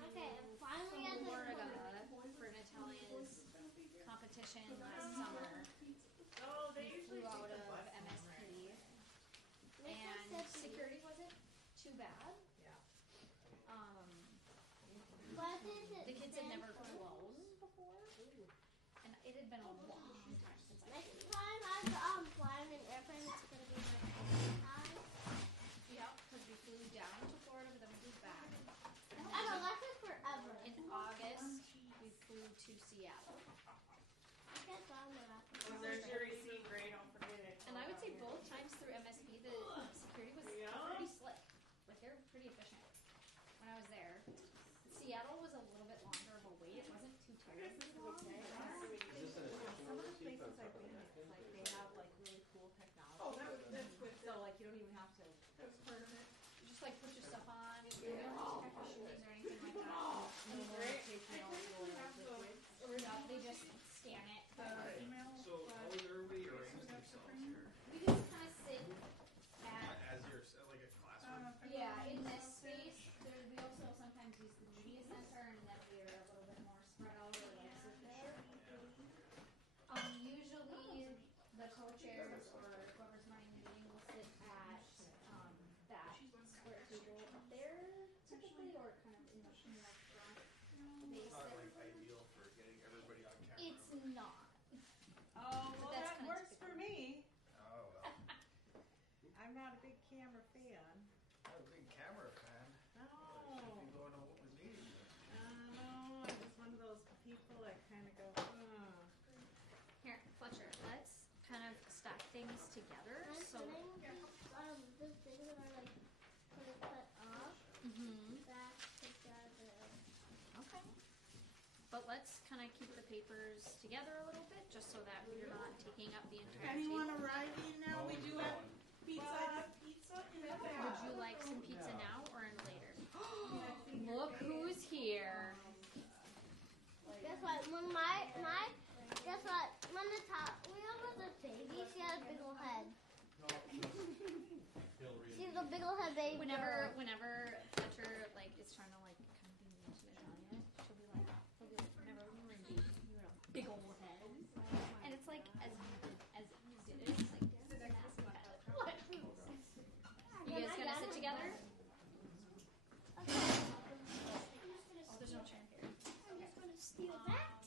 Okay, finally at Florida for Natalia's competition last summer. We flew out of MSP, and security wasn't too bad. The kids had never flown before, and it had been a long time since I flew. Next time I'm flying an airplane, it's going to be my first time. Yep, because we flew down to Florida, but then we flew back. I know, that's it forever. In August, we flew to Seattle. I guess I'm not. Well, there's your receipt, Gray, don't forget it. And I would say both times through MSP, the security was pretty slick. Like, they're pretty efficient when I was there. Seattle was a little bit longer of a wait. It wasn't too terribly long. Some of the places I've been at, like, they have, like, really cool technology. Oh, that's good. So, like, you don't even have to. That's part of it. You just like put your stuff on. You don't have to check your shoes or anything like that. They just scan it. So how is everybody arranged themselves here? We just kind of sit at. As your like a classroom? Yeah, in this space. We also sometimes use the media center, and then we are a little bit more spread out or like sit there. Usually the co-chairs or whoever's running the meeting will sit at that square table up there, typically, or kind of in the front. It's not like ideal for getting everybody on camera. It's not. Oh, well, That's that kinda works for me. Oh, well. I'm not a big camera fan. I'm a big camera fan. No. You going to what was needed. No, I'm just one of those people that kind of go, Here, Fletcher, let's kind of stack things together. I'm So, putting the things that are like cut off back together. okay. But let's kind of keep the papers together a little bit, just so that we're not taking up the entire Anyone table. arriving now? We do have pizza in the back. Would you like some pizza now or in later? Look who's here. Guess what? When when Natalia was a baby, she had a big old head. She's a big old head baby. Whenever Fletcher like is trying to like kind of be mean to Natalia, she'll be like, whenever we were in baby, you were a big old head, and it's like as you did it, it's like this is a massive head. What? You guys gonna sit together? Oh, there's no chair here. I'm just going to steal that.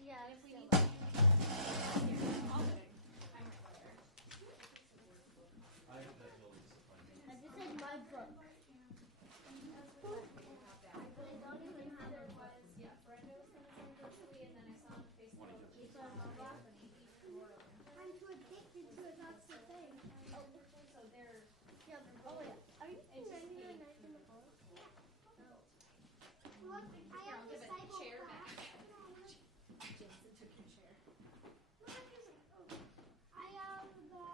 Yeah, If we steal need that. I'll do it. I'm right there. And this is my book. They don't even have it was, yeah, Brenda was going to send it to me, and then I saw on Facebook it's on Bethany. I'm too addicted to it, that's the thing. Oh, so they're, Yeah, oh yeah. Are you writing your knife in the book? Look, I here, I'll have give the it the cycle chair back. back. Jason took your chair. I have the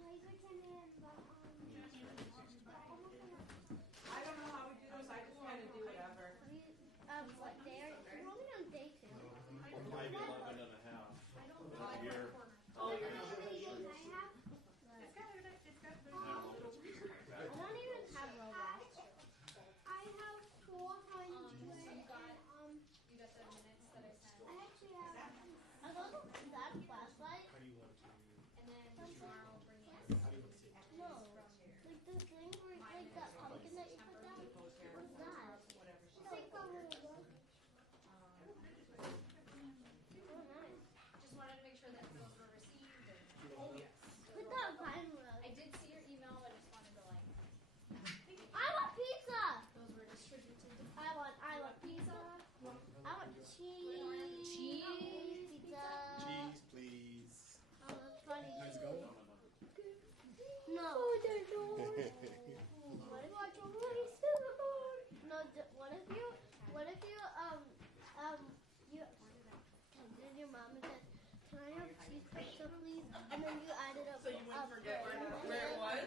laser cannon and the I don't know how we do this. I just kind of do whatever. what day are we're only on day 2. Maybe 11 and a half. Here. Oh, you're I not. have I don't even have Roblox. I have 400 You got the minutes that I sent. I actually have I got that flashlight. How do you want to? And then tomorrow I'll bring you No. Like the thing where like that pumpkin that you put down? What's that? It's like a little Oh nice. Just wanted to make sure that those were received. Oh, yes. Put that vine rug. I did see your email, but I just wanted to like, I want pizza! those were distributed. I want pizza. I want cheese. Cheese Pizza. Cheese, please. Oh, that's funny. How's it going? No. What if you did your mom and said, can I have cheese pizza please? And then you added up. So you wouldn't forget where it was?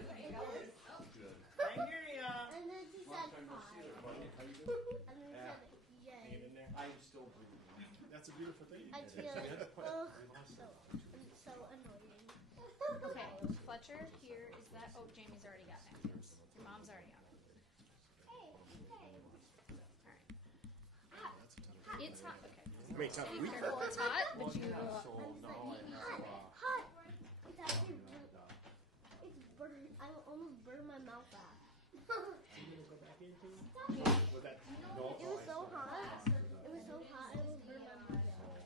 Good. I hear ya. And then she said, How you doing? and then she said, Hanging yay. in there? I'm still breathing. That's a beautiful thing. I feel like, so annoying. Okay, Fletcher, here is that. Oh, Jamie's already got napkins. Your mom's already got it. Hey, hey. All right. It's hot. Okay. I mean, it's not Be weak. careful. It's hot, but you. Hot. It's actually it's burn. I almost burned my mouth out. Was that It was so hot. It was so hot. I almost burned my mouth out.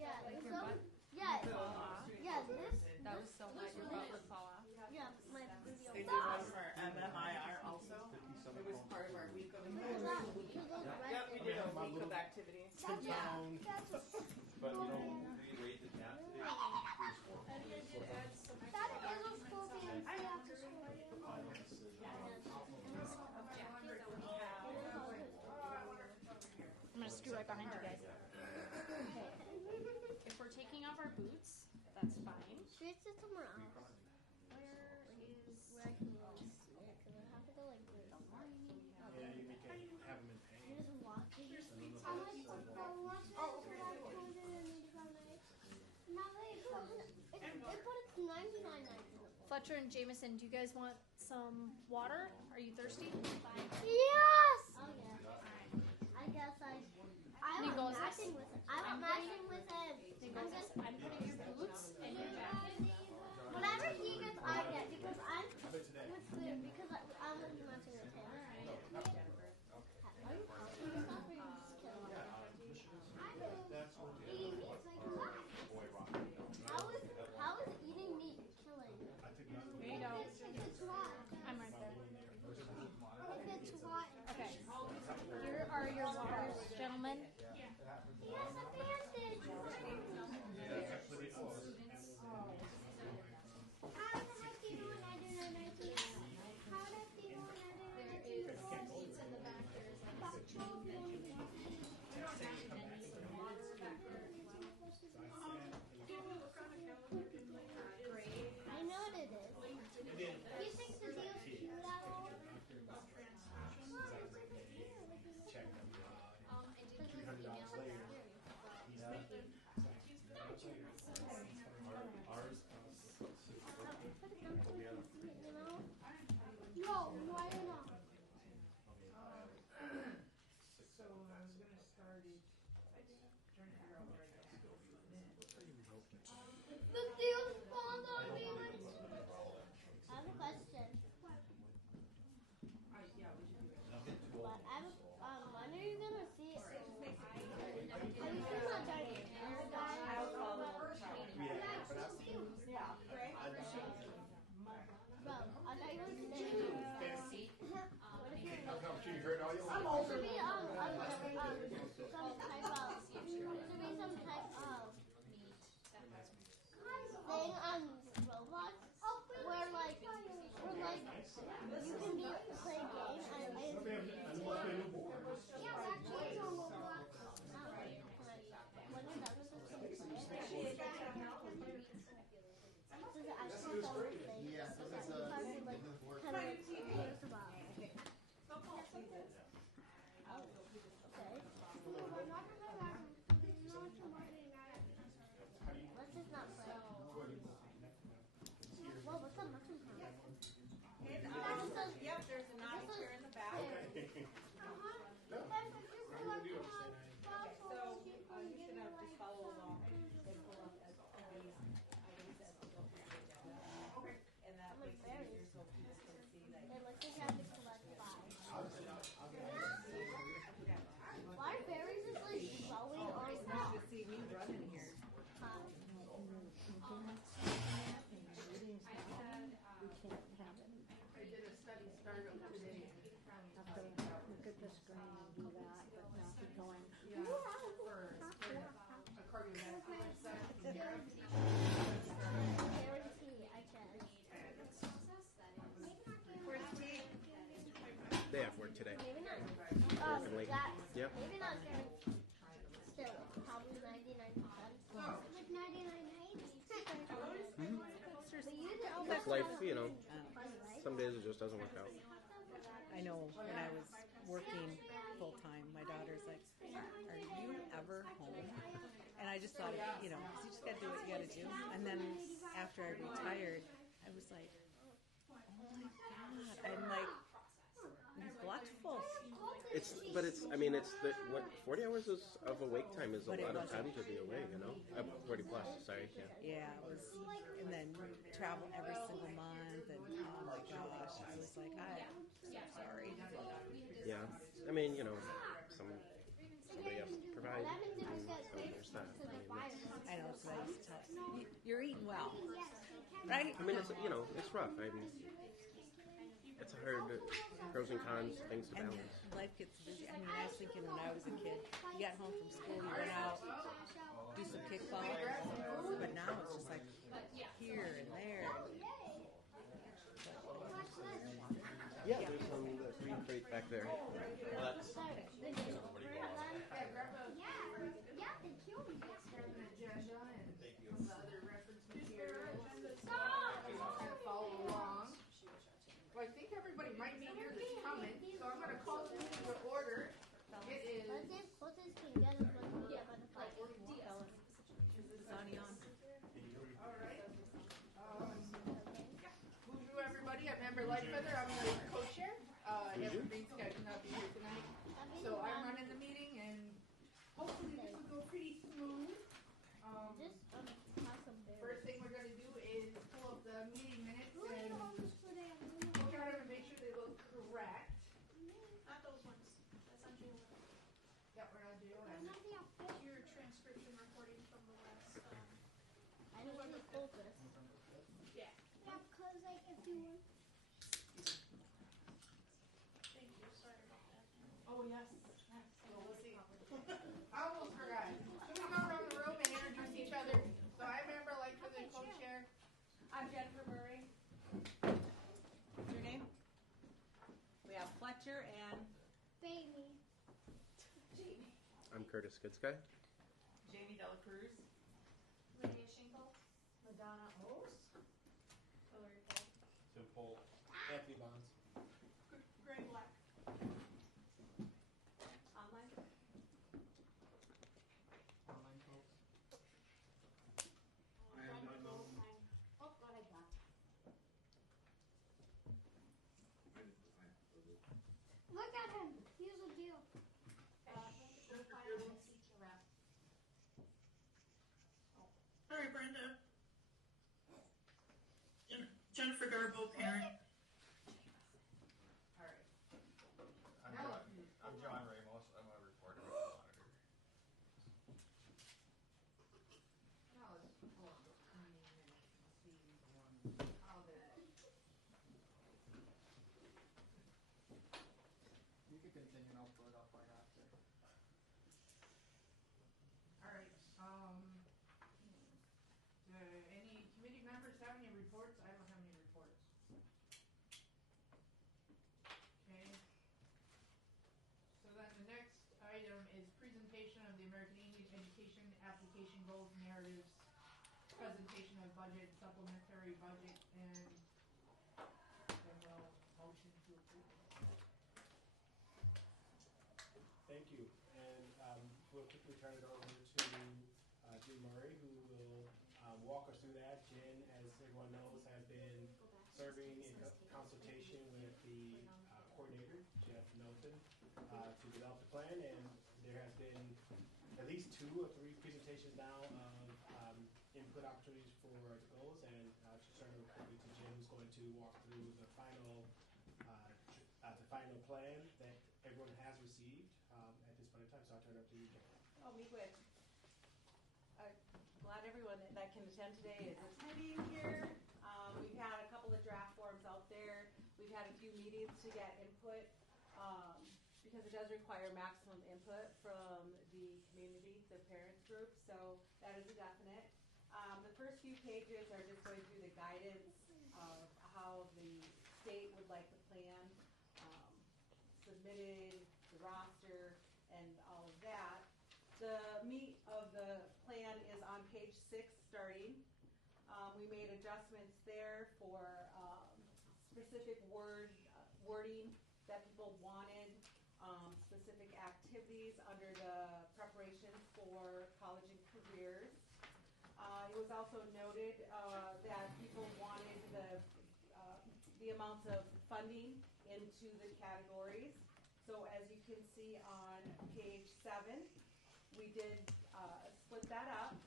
Yeah. It was so. Yeah. Yeah. This. That was so hot. Your butt would fall off. Yeah. My video. They did one for MMIR also. It was part of our week of activity. Yep, we did a week of activity. town? But you know, we rate the cat today. I'm gonna scoot right behind you guys. Okay. If we're taking off our boots, that's fine. Should we sit somewhere else? Where I can really see it? Because I have to go like this. Yeah, you can have them in pain. You're just walking. How much? Oh, okay. But it's $99.99. Fletcher and Jameson, do you guys want some water? Are you thirsty? Yes! Oh, yeah. I guess I'm Nicholas. matching with it. I'm matching with him. I'm putting your boots and your jacket. Whatever he gets, I get because I'm with food because I'm gonna be matching with him. Are you talking stuff or you just kidding? How is eating meat killing? There you go. It's hot. I'm right there. It's hot. Okay. Here are your waters, gentlemen. He has a bandage. How the heck do you know when I do that? How the heck do you know when I do I know what it is. He thinks the deal's cute at all. Check them. No, why not? So I was gonna start it. Trying to figure out where I got to go. The deal spawned on me. I have a question. Yeah, we should do it. But when are you gonna see it? Are you still not done yet? I'll call the workshop. Yeah. Bro, I thought you were saying. What if you're How come you heard all your I'm old. Should be some type of thing on Roblox where like you can be play a game and yeah, actually it's on Roblox. When you're done with this, does it actually tell you things? Yeah, this is Like, kind of like post about it. Let's just not play. Whoa, what's that mushroom from? Yep, there's a knotty chair in the back. So you should have just follow along and pull up as these items as we go through the agenda. And that makes it easier so people can see like. It looks like you have to collect 5. Why are berries just like growing on You top? should see me running here. I did a study startup today. Have to look at the screen and do that, but not be going. Yeah, for a cardiovascular study. Guarantee, I can. Where's Kate? They have work today. Maybe not. late. That, Yep. maybe not guaranteed. Still, probably 99%. Like 99.90. But you know, It's life, you know. right? Some days it just doesn't work out. I know when I was working full time, my daughter's like, "Are you ever home?" And I just thought, you know, 'cause you just gotta do what you gotta do. And then after I retired, I was like, "Oh my God!" I'm like neglectful. I mean, it's the, what, 40 hours of awake time is a But it lot of wasn't. time to be awake, you know? 40 plus, sorry, yeah. Yeah, it was, and then travel every single month, and oh my gosh, I was like, I'm so sorry. Yeah, I mean, you know, somebody else to provide, and so there's that. I know, it's what I used to tell you. You're eating well, right? I mean, it's, you know, it's rough. It's hard, pros and cons, things to And balance. life gets busy. I mean, I was thinking when I was a kid, you got home from school, you went out, do some kickball, but now it's just like here and there. Yeah, there's some green crate back there. Well, I think everybody might be here that's coming, so I'm going to call this to order. It is. Sonny on. All right. Bonjour, everybody. I'm Amber Lightfeather. I'm the co-chair. Evan Greenski cannot be here tonight, so I'm running the meeting, and hopefully this will go pretty smooth. First thing we're going to do is pull up the meeting minutes and look at them and make sure they look correct. Not those ones. That's on June 11th. Yep, we're not doing that. Your transcription recording from the last. Yeah. Thank you. Sorry about that. Oh, yes. So we'll see. I almost forgot. Should we go around the room and introduce each other? So I'm Amber Lightfeather, co-chair. I'm Jennifer Murray. What's your name? We have Fletcher and I'm Curtis Goodsky. Jamie Dela Cruz. Lydia Schinkel. Madonna O's. Hillary Cole. Tim Pohl. Anthony Bonds. Greg Black. Online. Online folks. Oh, go ahead, Doc. Look at him. Here's a deal. Hi, Brenda. Jennifer Garbo, parent. All right. I'm John Ramos. I'm a reporter with the Monitor. Now let's pull up those meeting minutes and see how they're. You can continue and I'll pull it up right after. All right. Do any committee members have any reports? I don't have any reports. Okay. So then the next item is presentation of the American Indian Education Application Goals Narratives, presentation of budget, supplementary budget, and then we'll motion to approve. Thank you. And we'll quickly turn it over to Jen Murray, who will walk us through that. Jen, as everyone knows, has been serving in consultation with the coordinator, Jeff Knowlton, to develop the plan. And there has been at least 2 or 3 presentations now of input opportunities for the goals. And to turn it over quickly to Jen, who's going to walk through the final plan that everyone has received at this point in time. So I'll turn it over to you, Jen. Oh, me quick. Glad everyone that can attend today is attending here. We've had a couple of draft forms out there. We've had a few meetings to get input because it does require maximum input from the community, the parents group. So that is a definite. The first few pages are just going through the guidance of how the state would like the plan submitted, the roster, and all of that. The meat of the plan is on page 6 starting. We made adjustments there for specific wording that people wanted, specific activities under the preparation for college and careers. It was also noted that people wanted the amounts of funding into the categories. So as you can see on page 7, we did split that up.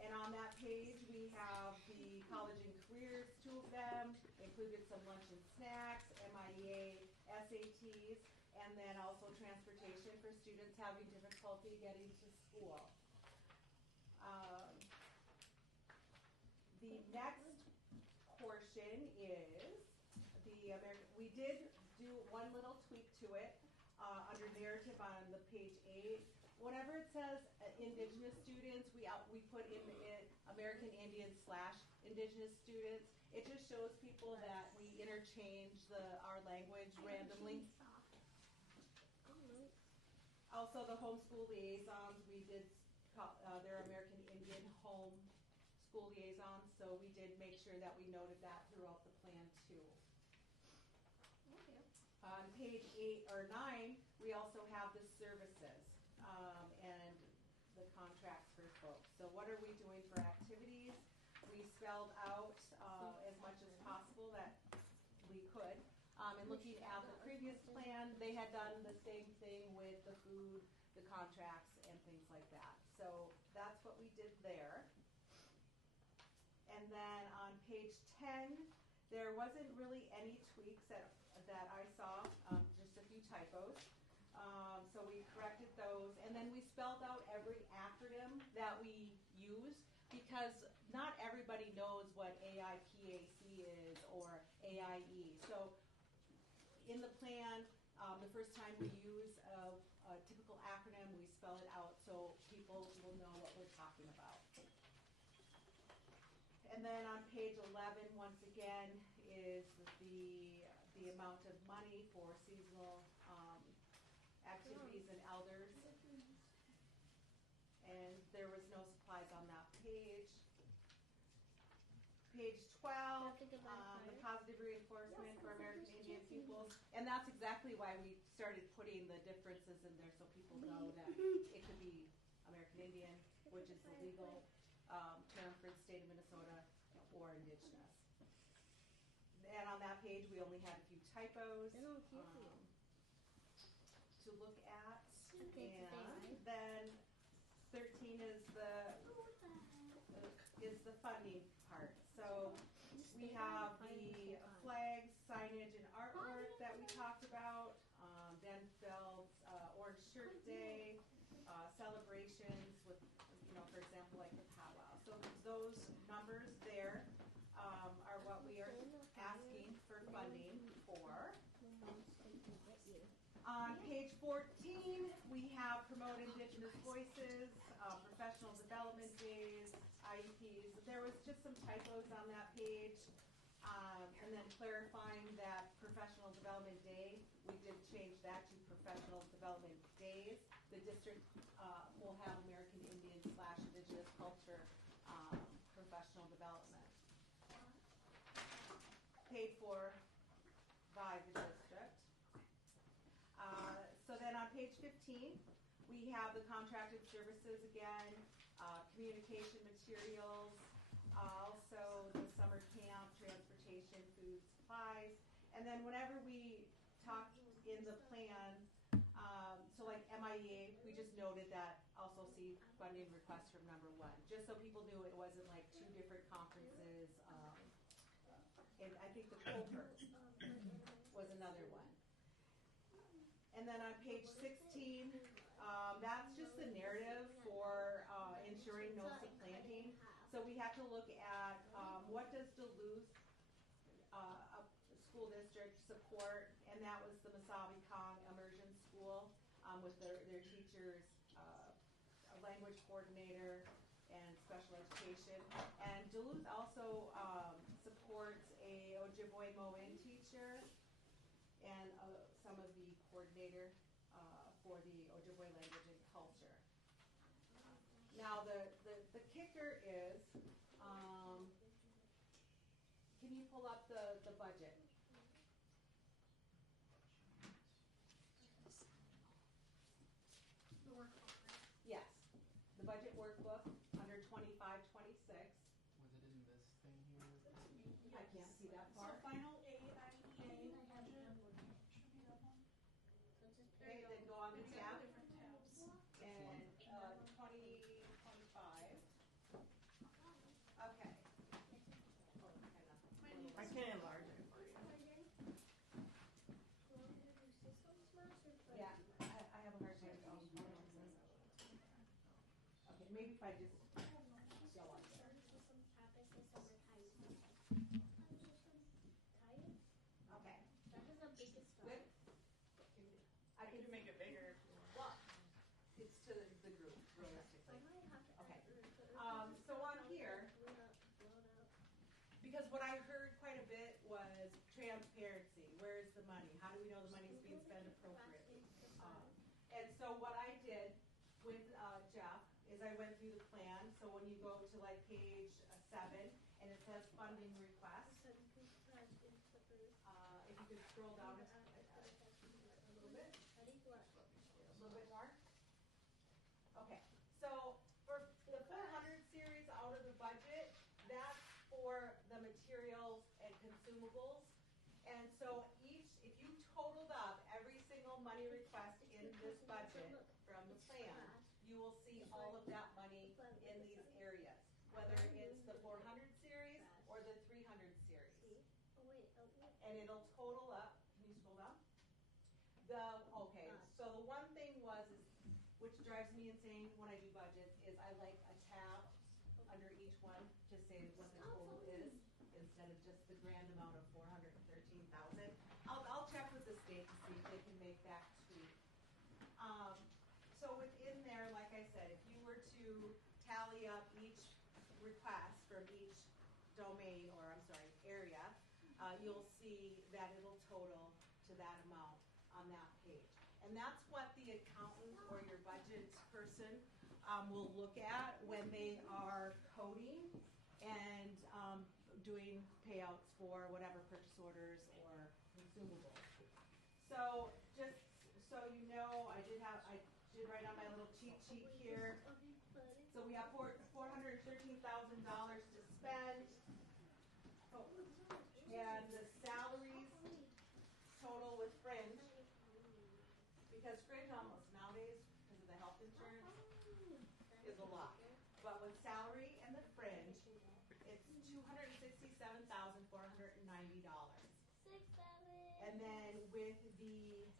And on that page, we have the college and careers, 2 of them, included some lunch and snacks, MIEA, SATs, and then also transportation for students having difficulty getting to school. The next portion is the American. We did do one little tweak to it under narrative on the page 8. Whenever it says Indigenous students, we put in the American Indian / Indigenous students. It just shows people that we interchange our language randomly. Also, the homeschool liaisons, we did call, they're American Indian home school liaisons, so we did make sure that we noted that throughout the plan too. On page 8 or 9, we also have the services and the contracts for folks. So what are we doing for activities? We spelled out as much as possible that we could. And looking at the previous plan, they had done the same thing with the food, the contracts, and things like that. So that's what we did there. And then on page 10, there wasn't really any tweaks that I saw, just a few typos. So we corrected those. And then we spelled out every acronym that we use because not everybody knows what AIPAC is or AIE. So in the plan, the first time we use a typical acronym, we spell it out so people will know what we're talking about. And then on page 11, once again, is the amount of money for seasonal activities and elders. And there was no supplies on that page. Page 12, the positive reinforcement for American Indian pupils. And that's exactly why we started putting the differences in there so people know that it could be American Indian, which is the legal term for the state of Minnesota, or Indigenous. And on that page, we only had a few typos to look at. And then 13 is the funding part. So we have the flags, signage, and artwork that we talked about. Denfeld's Orange Shirt Day, celebrations with, for example, like the powwow. So those numbers there are what we are asking for funding for. On page 14, we have Promote Indigenous Voices, Professional Development Days, IEPs. There was just some typos on that page. And then clarifying that Professional Development Day, we did change that to Professional Development Days. The district will have American Indian / Indigenous culture professional development. Paid for by the district. So then on page 15, we have the contracted services again, communication materials, also the summer camp, transportation, food, supplies. And then whenever we talked in the plan, so like MIEA, we just noted that also see funding request from number 1, just so people knew it wasn't like 2 different conferences. And I think the Colbert was another one. And then on page 16, that's just the narrative for ensuring no supplanting. So we have to look at what does Duluth School District support, and that was the Masabi Kong Immersion School with their teachers, a language coordinator, and special education. And Duluth also supports a Ojibwe Moen teacher and some of the coordinator for the Ojibwe language and culture. Now the kicker is, can you pull up the budget? The workbook, right? Yes, the budget workbook under 2526. Was it in this thing here? I can't see that So far. final AIPA budget should be that one. maybe if I just go on there. Okay. Good. I can make it bigger. Well, it's to the group, realistically. Okay. So on here, because what I heard quite a bit was transparency. Where is the money? How do we know the money is being spent appropriately? And so what I did with Jeff is I went through the plan. So when you go to like page 7 and it says funding request, if you could scroll down a little bit. A little bit more. Okay. So for the 400 series out of the budget, that's for the materials and consumables. And so if you totaled up every single money request in this budget from the plan, you will see all of that money in these areas, whether it's the 400 series or the 300 series. And it'll total up. Can you scroll down? So the one thing which drives me insane when I do budgets, is I like a tab under each one to say what the total is instead of just the grand amount of $413,000. I'll check with the state to see if they can make that tweak. So within there, like I said, if you were to tally up each request from each domain, or area, you'll see that it'll total to that amount on that page. And that's what the accountant or your budget person will look at when they are coding and doing payouts for whatever purchase orders or consumables. So just so you know, I did write on my little cheat sheet here. So we have $413,000 to spend. And the salaries total with fringe, because fringe almost nowadays, because of the health insurance, is a lot. But with salary and the fringe, it's $267,490. And then with the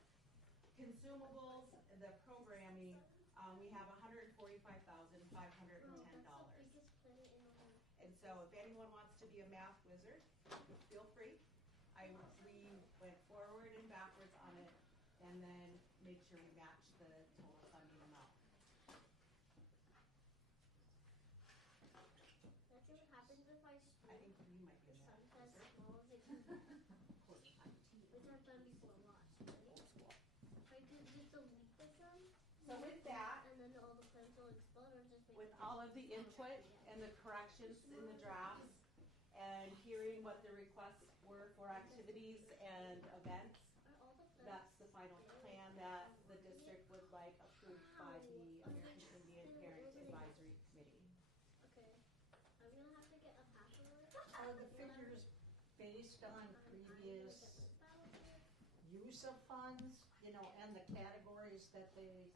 consumables, the programming, we have $145,510. And so if anyone wants to be a math wizard, feel free. We went forward and backwards on it and then made sure we matched the total funding amount. That's what happens if I I think you might be a math wizard. as small as it can be. Which I've done before lots, right? If I could just delete the sum. So with that, and then all the plans will explode, or just make with all of the input and the corrections in the drafts and hearing what the requests were for activities and events, that's the final plan that the district would like approved by the American Indian Parent Advisory Committee. Okay. I'm gonna have to get a password. Are the figures based on previous use of funds, and the categories that they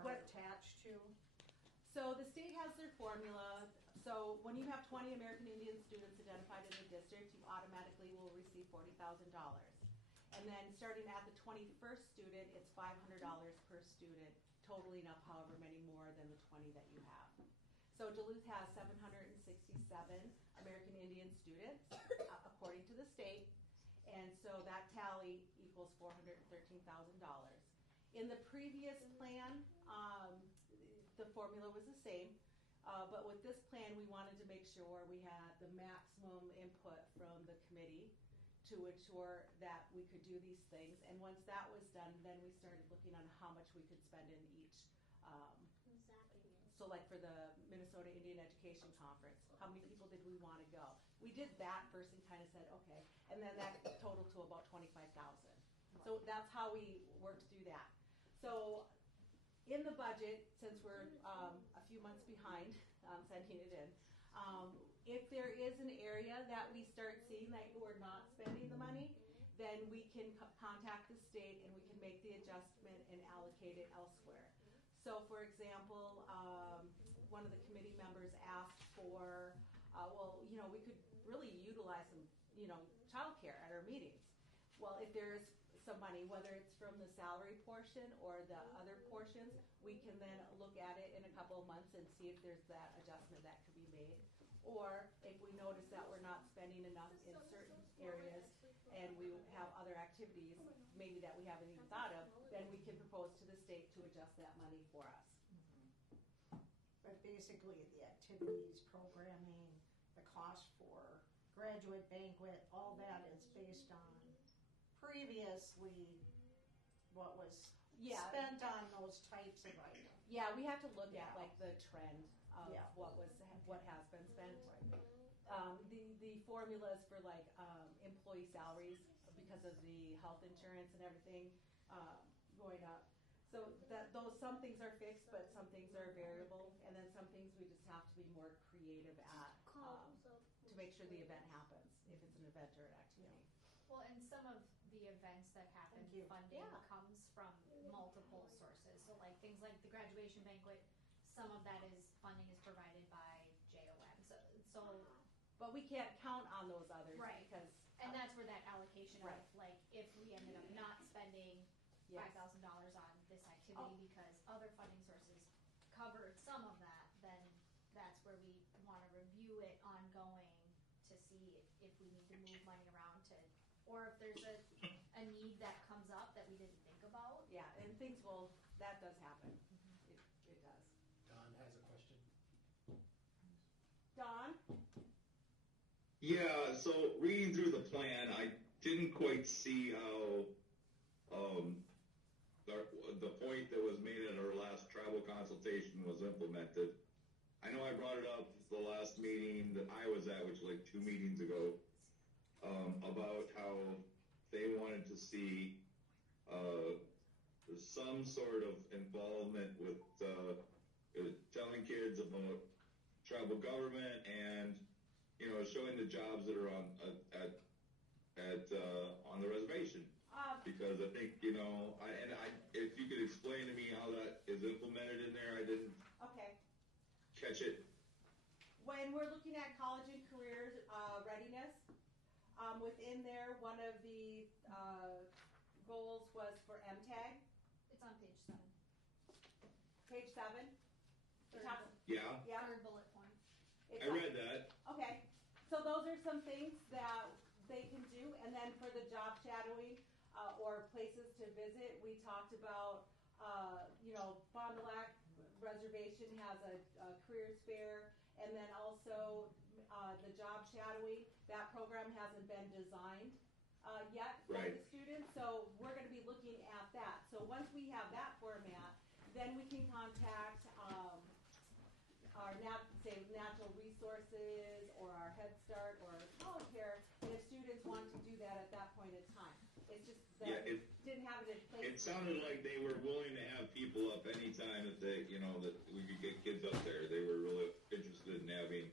are attached to? So the state has their formula. So when you have 20 American Indian students identified in the district, you automatically will receive $40,000. And then starting at the 21st student, it's $500 per student, totaling up however many more than the 20 that you have. So Duluth has 767 American Indian students, according to the state. And so that tally equals $413,000. In the previous plan, the formula was the same. But with this plan, we wanted to make sure we had the maximum input from the committee to ensure that we could do these things. And once that was done, then we started looking on how much we could spend in each. So like for the Minnesota Indian Education Conference, how many people did we want to go? We did that first and kind of said, okay. And then that totaled to about 25,000. So that's how we worked through that. So in the budget, since we're a few months behind sending it in, if there is an area that we start seeing that we're not spending the money, then we can contact the state and we can make the adjustment and allocate it elsewhere. So for example, one of the committee members asked for, we could really utilize some, childcare at our meetings. Well, if there is some money, whether it's from the salary portion or the other portions, we can then look at it in a couple of months and see if there's that adjustment that could be made. Or if we notice that we're not spending enough in certain areas and we have other activities maybe that we haven't even thought of, then we can propose to the state to adjust that money for us. But basically, the activities, programming, the cost for graduate banquet, all that is based on previously what was spent on those types of items. Yeah, we have to look at like the trend of what has been spent. The formulas for like employee salaries because of the health insurance and everything going up. So that some things are fixed, but some things are variable, and then some things we just have to be more creative at to make sure the event happens, if it's an event or an activity. Well, and some of the events that happen, funding comes from multiple sources. So like things like the graduation banquet, some of that funding is provided by JOM. So but we can't count on those others, right? Because and that's where that allocation of like if we ended up not spending $5,000 on this activity because other funding sources covered some of that, then that's where we want to review it ongoing to see if we need to move money around or if there's a need that comes up that we didn't think about. Yeah, and that does happen. It does. Don has a question. Don? Yeah, so reading through the plan, I didn't quite see how the point that was made at our last travel consultation was implemented. I know I brought it up the last meeting that I was at, which was like 2 meetings ago, about how they wanted to see some sort of involvement with telling kids about tribal government and showing the jobs that are on the reservation. Because I think if you could explain to me how that is implemented in there, I didn't catch it. When we're looking at college and career readiness, within there, one of the goals was for MTAG. It's on page 7. Page 7? Yeah. Third bullet point. I read that. Okay. So those are some things that they can do. And then for the job shadowing or places to visit, we talked about, Fond du Lac Reservation has a careers fair. And then also the job shadowing, that program hasn't been designed yet for the students. So we're going to be looking at that. So once we have that format, then we can contact our natural resources or our Head Start or our college care if students want to do that at that point in time. It's just that it didn't have it in place. It sounded like they were willing to have people up anytime that that we could get kids up there. They were really interested in having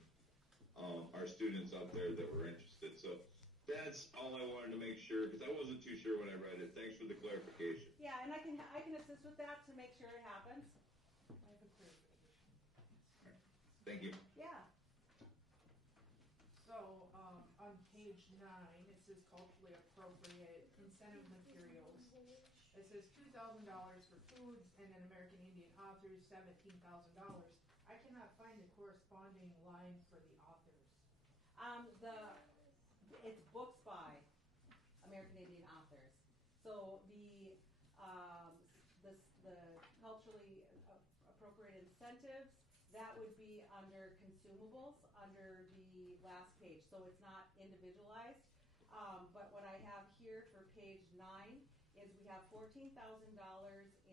our students up there that were interested. So that's all I wanted to make sure, because I wasn't too sure when I read it. Thanks for the clarification. Yeah, and I can assist with that to make sure it happens. Thank you. Yeah. So on page 9, it says culturally appropriate incentive materials. It says $2,000 for foods, and then American Indian authors $17,000. I cannot find the corresponding line for the authors. It's books by American Indian authors. So the culturally appropriate incentives, that would be under consumables under the last page. So it's not individualized. But what I have here for page 9 is we have $14,000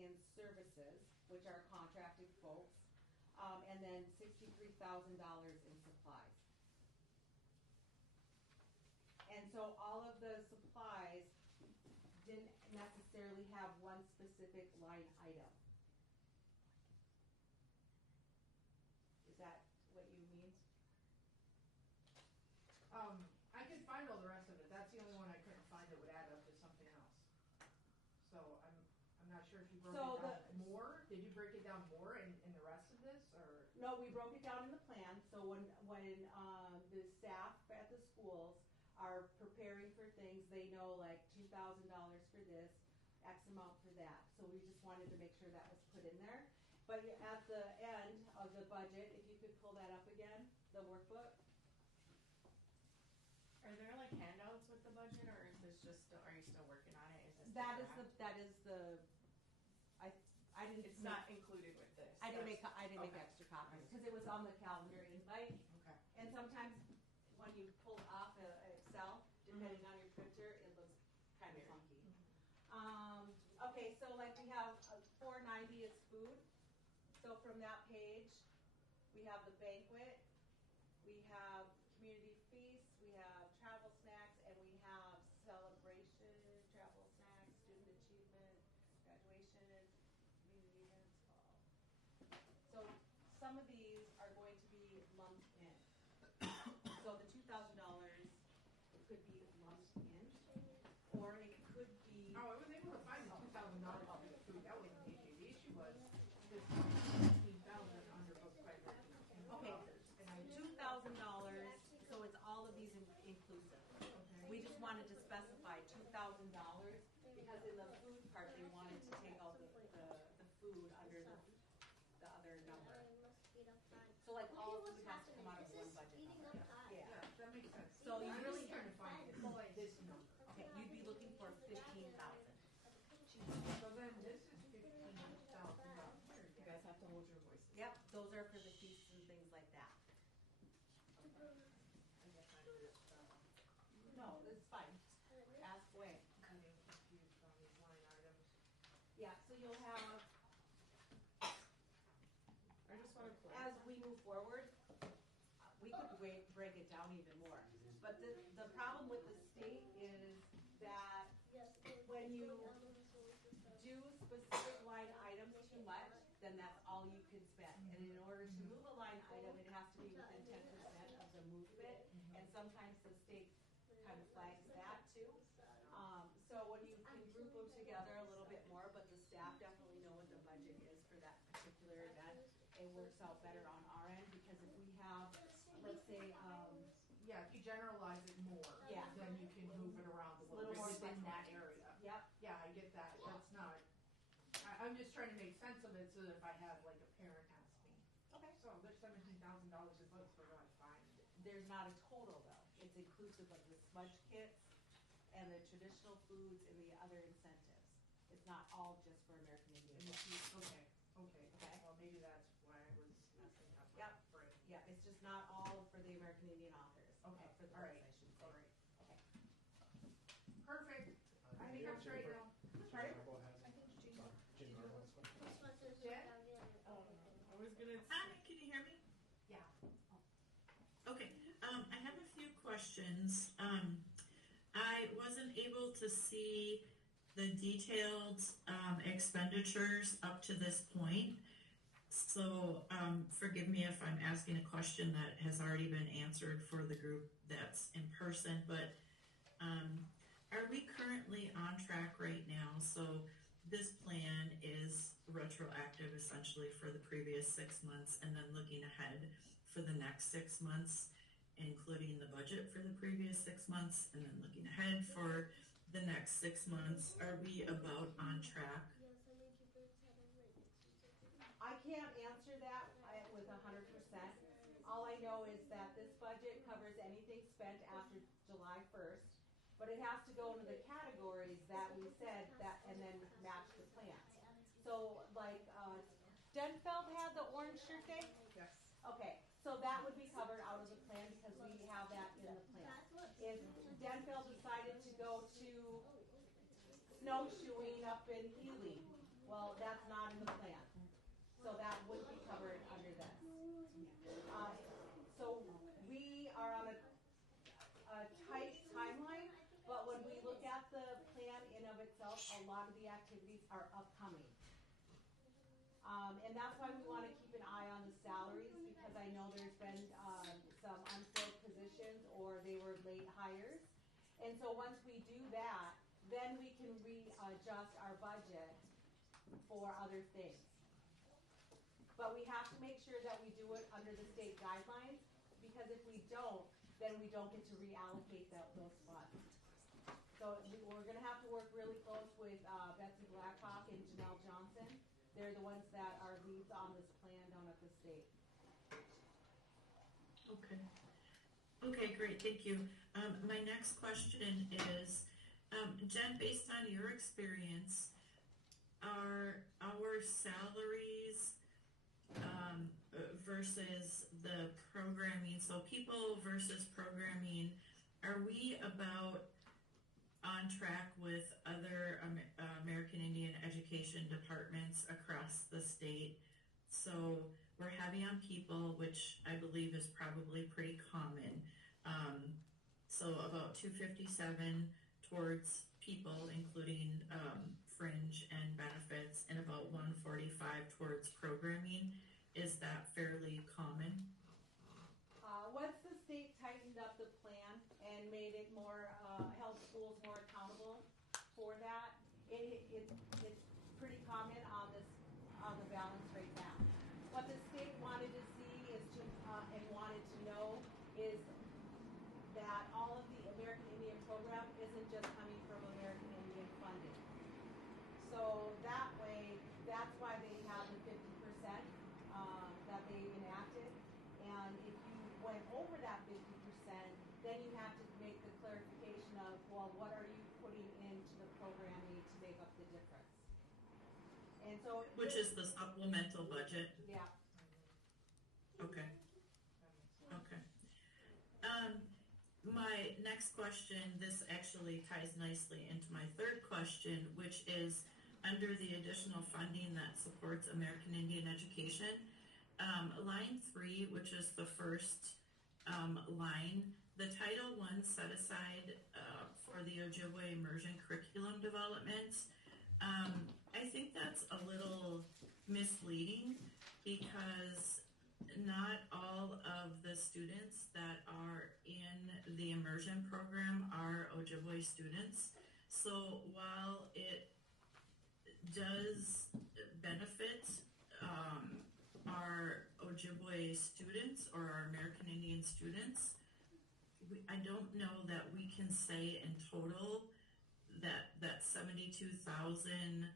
in services, which are contracted folks, and then $63,000 in supplies. And so all of the supplies didn't necessarily have one specific line item. Is that what you mean? I could find all the rest of it. That's the only one I couldn't find that would add up to something else. So I'm not sure if you broke it down more. Did you break it down more in the rest of this, or? No, we broke it down in the plan. So when the staff at the schools are preparing for things, they know like $2,000 for this, X amount for that. So we just wanted to make sure that was put in there. But at the end of the budget, if you could pull that up again, the workbook. Are there like handouts with the budget, or is this just still, are you still working on it? Is this That is the, I didn't. It's not included with this. I didn't make Okay. extra copies, because it was on the calendar invite. Okay. And sometimes when you pull off a Excel, depending on your printer, it looks kind of funky. Okay, so like we have $4.90 is food. So from that page, we have the banquet, we have community feasts, we have travel snacks, and we have celebration, travel snacks, student achievement, graduation, community events, fall. So some of these are going to be lumped in. So the $2,000 could be lumped in, or it could be. Oh, I was able to find the $2,000 for the food. That wasn't the issue. The issue was this $15,000 under book by Okay, $2,000. So it's all of these inclusive. Okay. We just wanted to specify $2,000 because in the food part they wanted to take out the food under the other number. So like all food has to come out of one budget number. Yeah. Yeah, that makes sense. So you I'm really just trying to find this number. okay. You'd be looking for 15,000. So then this is $15,000. You guys have to hold your voices. Yep, those are for the feasts and things like that. No, it's fine. Ask away. I'm getting confused on these line items. Yeah, so you'll have, I just want to as we move forward, we could break it down even more. But the problem with the state is that when you do specific line items too much, then that's all you can spend. And in order to move a line item, it has to be within 10% of the movement. And sometimes the state kind of flags that too. So when you can group them together a little bit more, but the staff definitely know what the budget is for that particular event, it works out better on our end, because if we have, let's say, yeah, if you generalize it more, Yeah. then you can move it around a little Little bit more within flexible. that area. yep, Yeah, I get that. That's not. I'm just trying to make sense of it so that if I have like a parent ask me, okay. so there's $17,000 in books we're going to find. There's not a total though. It's inclusive of the smudge kits and the traditional foods and the other incentives. It's not all just for American Indian. And if folks. you, okay. Well, maybe that's why I was messing up my Yep. brain. Yeah, it's just not all for the American Indian authors. Okay, For the all books, right, I should say. all right. Okay. Perfect. I think I'm straight now. Pardon? Go ahead. Jim Garland has a question. Jen? I was gonna. Hi, can you hear me? Yeah. Okay, I have a few questions. I wasn't able to see the detailed expenditures up to this point. So forgive me if I'm asking a question that has already been answered for the group that's in person, but are we currently on track right now? So this plan is retroactive essentially for the previous 6 months, and then looking ahead for the next 6 months, including the budget for the previous 6 months, and then looking ahead for the next 6 months. Are we about on track? I can't answer that with 100%. All I know is that this budget covers anything spent after July 1st, but it has to go into the categories that we said that, and then match the plans. So like Denfeld had the orange shirt day? Yes. Okay, so that would be covered out of the plan because we have that in the plan. If Denfeld decided to go to snowshoeing up in Ely, well, that's not in the plan. So that would be covered under this. So we are on a tight timeline, but when we look at the plan in of itself, a lot of the activities are upcoming. And that's why we want to keep an eye on the salaries, because I know there's been some unfilled positions or they were late hires. And so once we do that, then we can readjust our budget for other things. But we have to make sure that we do it under the state guidelines, because if we don't, then we don't get to reallocate those funds. So we're going to have to work really close with Betsy Blackhawk and Janelle Johnson they're the ones that are leads on this plan down at the state. Okay. Okay, great, thank you. My next question is, Jen, based on your experience, are our salaries versus the programming, so people versus programming, are we about on track with other American Indian education departments across the state? So we're heavy on people, which I believe is probably pretty common. So about 257 towards people, including fringe and benefits, and about 145 towards programming. Is that fairly common? Once the state tightened up the plan and made it more, held schools more accountable for that, it's pretty common on the balance right now. What the state wanted to see is and wanted to know is that all of the American Indian program isn't just coming from American Indian funding. So that way, that's why they have the 50% that they enacted. And if you went over that 50%, then you have to make the clarification of, well, what are you putting into the programming to make up the difference? And so, which is the supplemental budget? Yeah. Okay. Okay. My next question, this actually ties nicely into my third question, which is under the additional funding that supports American Indian education, line 3, which is the first line, the Title I set aside for the Ojibwe immersion curriculum development. I think that's a little misleading because not all of the students that are in the immersion program are Ojibwe students. So while it does benefit our Ojibwe students or our American Indian students, I don't know that we can say in total that 72,000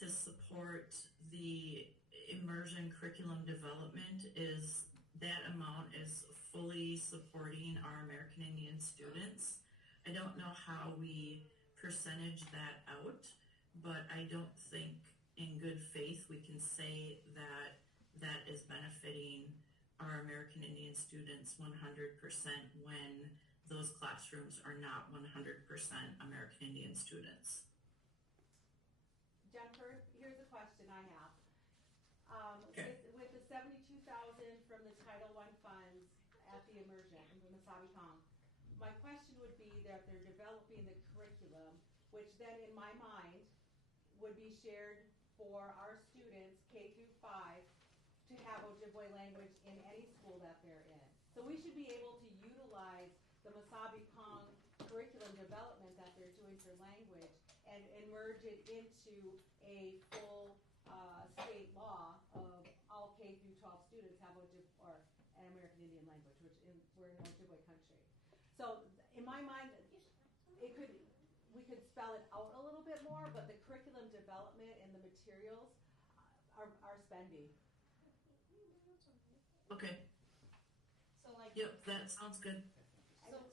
to support the immersion curriculum development is that amount is fully supporting our American Indian students. I don't know how we percentage that out, but I don't think in good faith we can say that that is benefiting our American Indian students 100% when those classrooms are not 100% American Indian students. Jennifer, here's a question I have. Okay. With the 72,000 from the Title I funds at the immersion in the Masabi Kong, my question would be that they're developing the curriculum, which then in my mind would be shared for our students K through 5 to have Ojibwe language in any school that they're in. So we should be able to utilize the Masabi Kong curriculum development that they're doing for language and merge it into a full state law of all K through 12 students have an American Indian language, which we're in Ojibwe country. So in my mind, we could spell it out a little bit more, but the curriculum development and the materials are spendy. Okay. So like. Yep, that sounds good.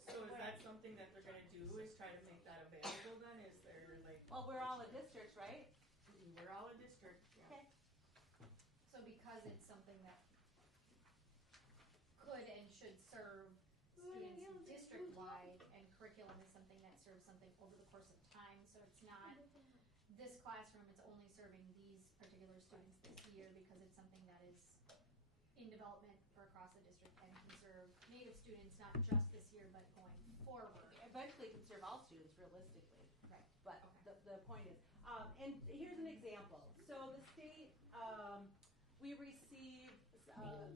So is that something that they're gonna do, is try to make that available then? Is there like? Well, we're all a district, right? We're all a district, yeah. Okay. So because it's something that could and should serve students district-wide, and curriculum is something that serves something over the course of time, so it's not this classroom, it's only serving these particular students this year because it's something that is in development for across the district and can serve Native students not just this year but going forward. Eventually it can serve all students realistically. Right. But okay. the point is, and here's an example. So the state, we received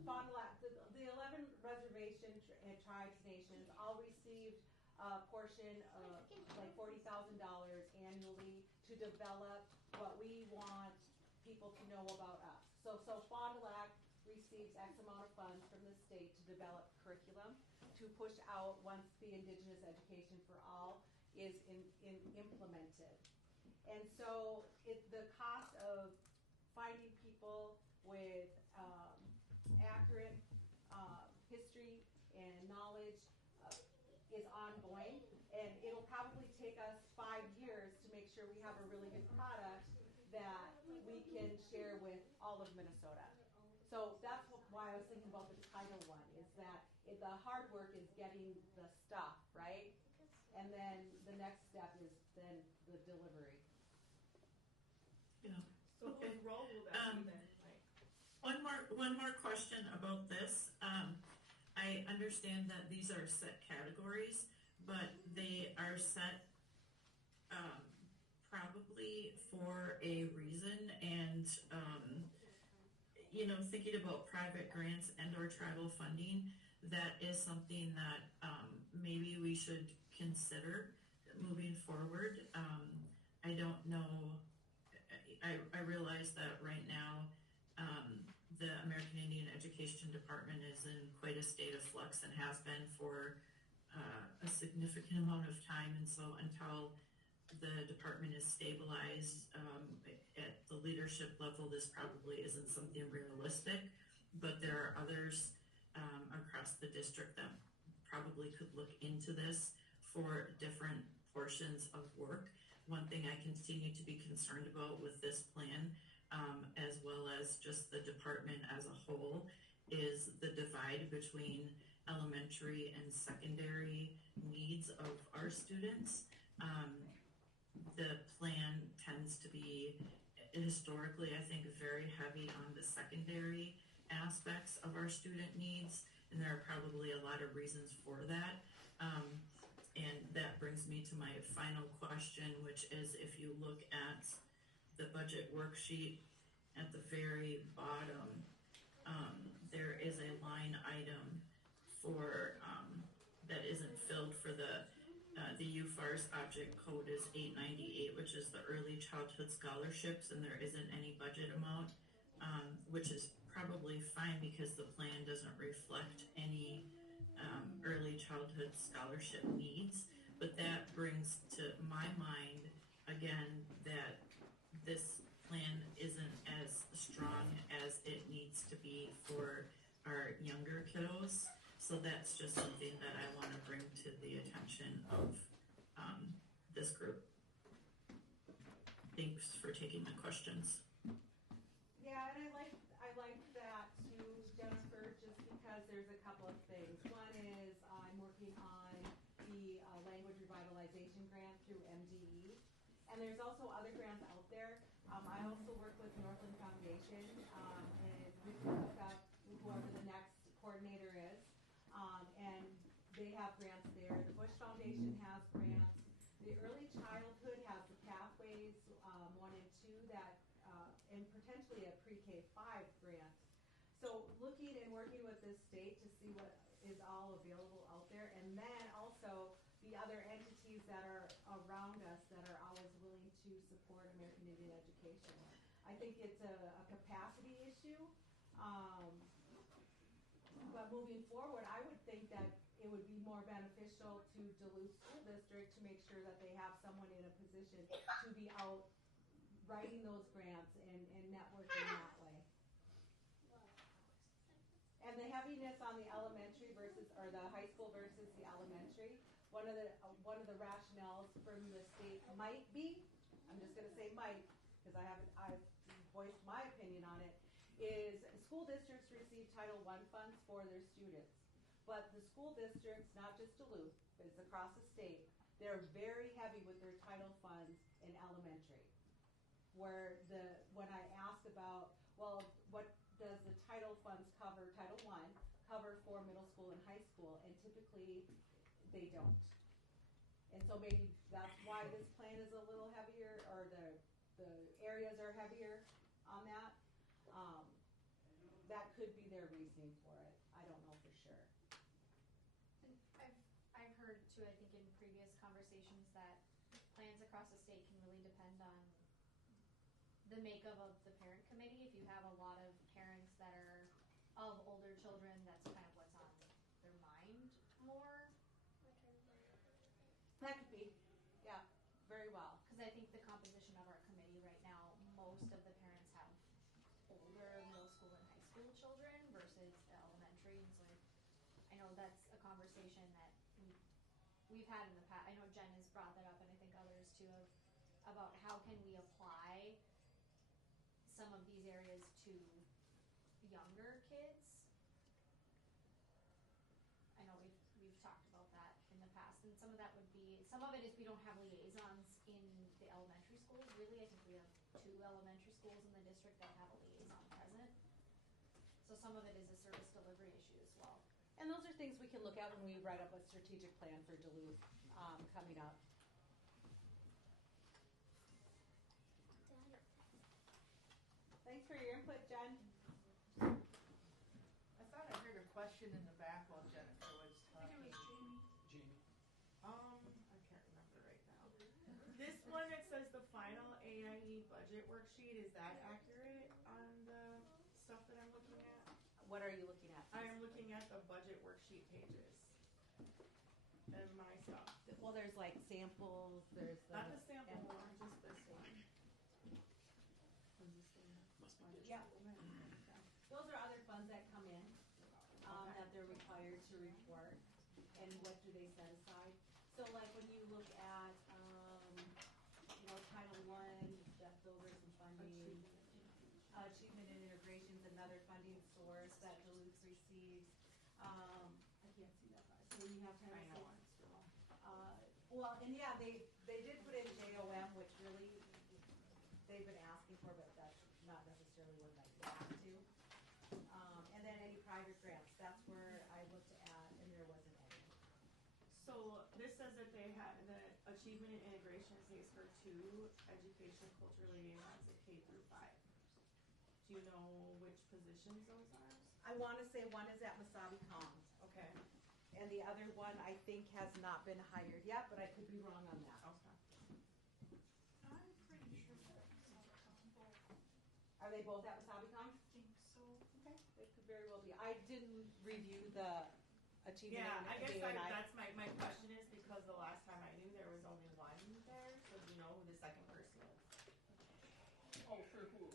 Fond du Lac, the 11 reservation and tribes, nations all received a portion of like $40,000 annually to develop what we want people to know about us. So Fond du Lac receives X amount of funds from the state to develop curriculum to push out once the Indigenous Education for All is implemented. And so the cost of finding people with accurate history and knowledge is ongoing, and it'll probably take us 5 years to make sure we have a really good product that we can share with all of Minnesota. So that's why I was thinking about the Title one, is that the hard work is getting the stuff, right? And then the next step is then the delivery. Yeah. So Okay. whose role will that be then? Like, One more question about this. I understand that these are set categories, but they are set probably for a reason, and thinking about private grants and or tribal funding, that is something that maybe we should consider moving forward. I don't know. I realize that right now the American Indian Education Department is in quite a state of flux and has been for a significant amount of time, and so until the department is stabilized at the leadership level, this probably isn't something realistic, but there are others across the district that probably could look into this for different portions of work. One thing I continue to be concerned about with this plan, as well as just the department as a whole, is the divide between elementary and secondary needs of our students. The plan tends to be historically, I think, very heavy on the secondary aspects of our student needs, and there are probably a lot of reasons for that. And that brings me to my final question, which is, if you look at the budget worksheet at the very bottom, there is a line item for that isn't filled for the UFAR's object code is 898, which is the early childhood scholarships, and there isn't any budget amount, which is probably fine because the plan doesn't reflect any early childhood scholarship needs. But that brings to my mind again that this plan isn't as strong as it needs to be for our younger kiddos. So that's just something that I want to bring to the attention of this group. Thanks for taking my questions. Yeah, and I like that too, Jennifer, just because there's a couple of things. One is I'm working on the language revitalization grant through MDE, and there's also other grants out there. I also work with Northland Foundation, and we can hook up whoever the next coordinator is, and they have grants there. The Bush Foundation has grants. The Early Childhood has the Pathways 1 and 2 that, and potentially a pre-K 5 grant. So looking and working with this state to see what is all available out there, and then also the other entities that are around us that are always willing to support American Indian education. I think it's a capacity issue, but moving forward, I would think that it would be more beneficial to Duluth School District to make sure that they have someone in a position to be out writing those grants and networking that way. And the heaviness on the elementary versus, or the high school versus the elementary, one of the rationales from the state might be, I'm just going to say might, because I've voiced my opinion on it, is school districts receive Title I funds for their students. But the school districts, not just Duluth, but it's across the state, they're very heavy with their title funds in elementary. Where when I ask about, well, what does the title funds cover, Title I, cover for middle school and high school, and typically they don't. And so maybe that's why this plan is a little heavier, or the areas are heavier on that. That could be their reasoning for it. I don't know for sure. And I've heard too, I think in previous conversations, that plans across the state can really depend on the makeup of the parent committee. If you have a lot of parents that are of older children, that's kind of what's on their mind more. That could be, yeah, very well. Because I think the composition of our committee right now, most of the parents have conversation that we've had in the past. I know Jen has brought that up, and I think others too, about how can we apply some of these areas to younger kids. I know we've talked about that in the past, and some of that would be, some of it is we don't have liaisons in the elementary schools. Really, I think we have 2 elementary schools in the district that have a liaison present. So some of it is a service delivery issue as well. And those are things we can look at when we write up a strategic plan for Duluth coming up. Thanks for your input, Jen. I thought I heard a question in the back while Jennifer was talking. Jamie. I can't remember right now. This one, it says the final AIE budget worksheet, is that accurate on the stuff that I'm looking at? What are you looking at? I am looking at the budget worksheet pages and my stuff. Well, there's like samples, there's the... Not the sample one, just this one. Must be digital. Yeah. Those are other funds that come in that they're required to report, and what do they set aside. So like when you look at, Title I, those are some funding. Achievement and integration is another funding source that Duluth receives. I can't see that far. So you have Title I. Well, and yeah, they did put in JOM, which really they've been asking for, but that's not necessarily what they have to. And then any private grants, that's where I looked at, and there wasn't any. So this says that they have, the achievement and integration pays for 2 education culture liaisons at K through 5. Do you know which positions those are? I want to say one is at Masabi Commons. Okay. And the other one, I think, has not been hired yet, but I could be wrong on that. Okay. I'm pretty sure that's Are they both at Wasabicon? I think so. Okay, they could very well be. I didn't review the achievement. Yeah, I guess and that's my question is because the last time I knew there was only one there, so do you know who the second person is? Oh, for who?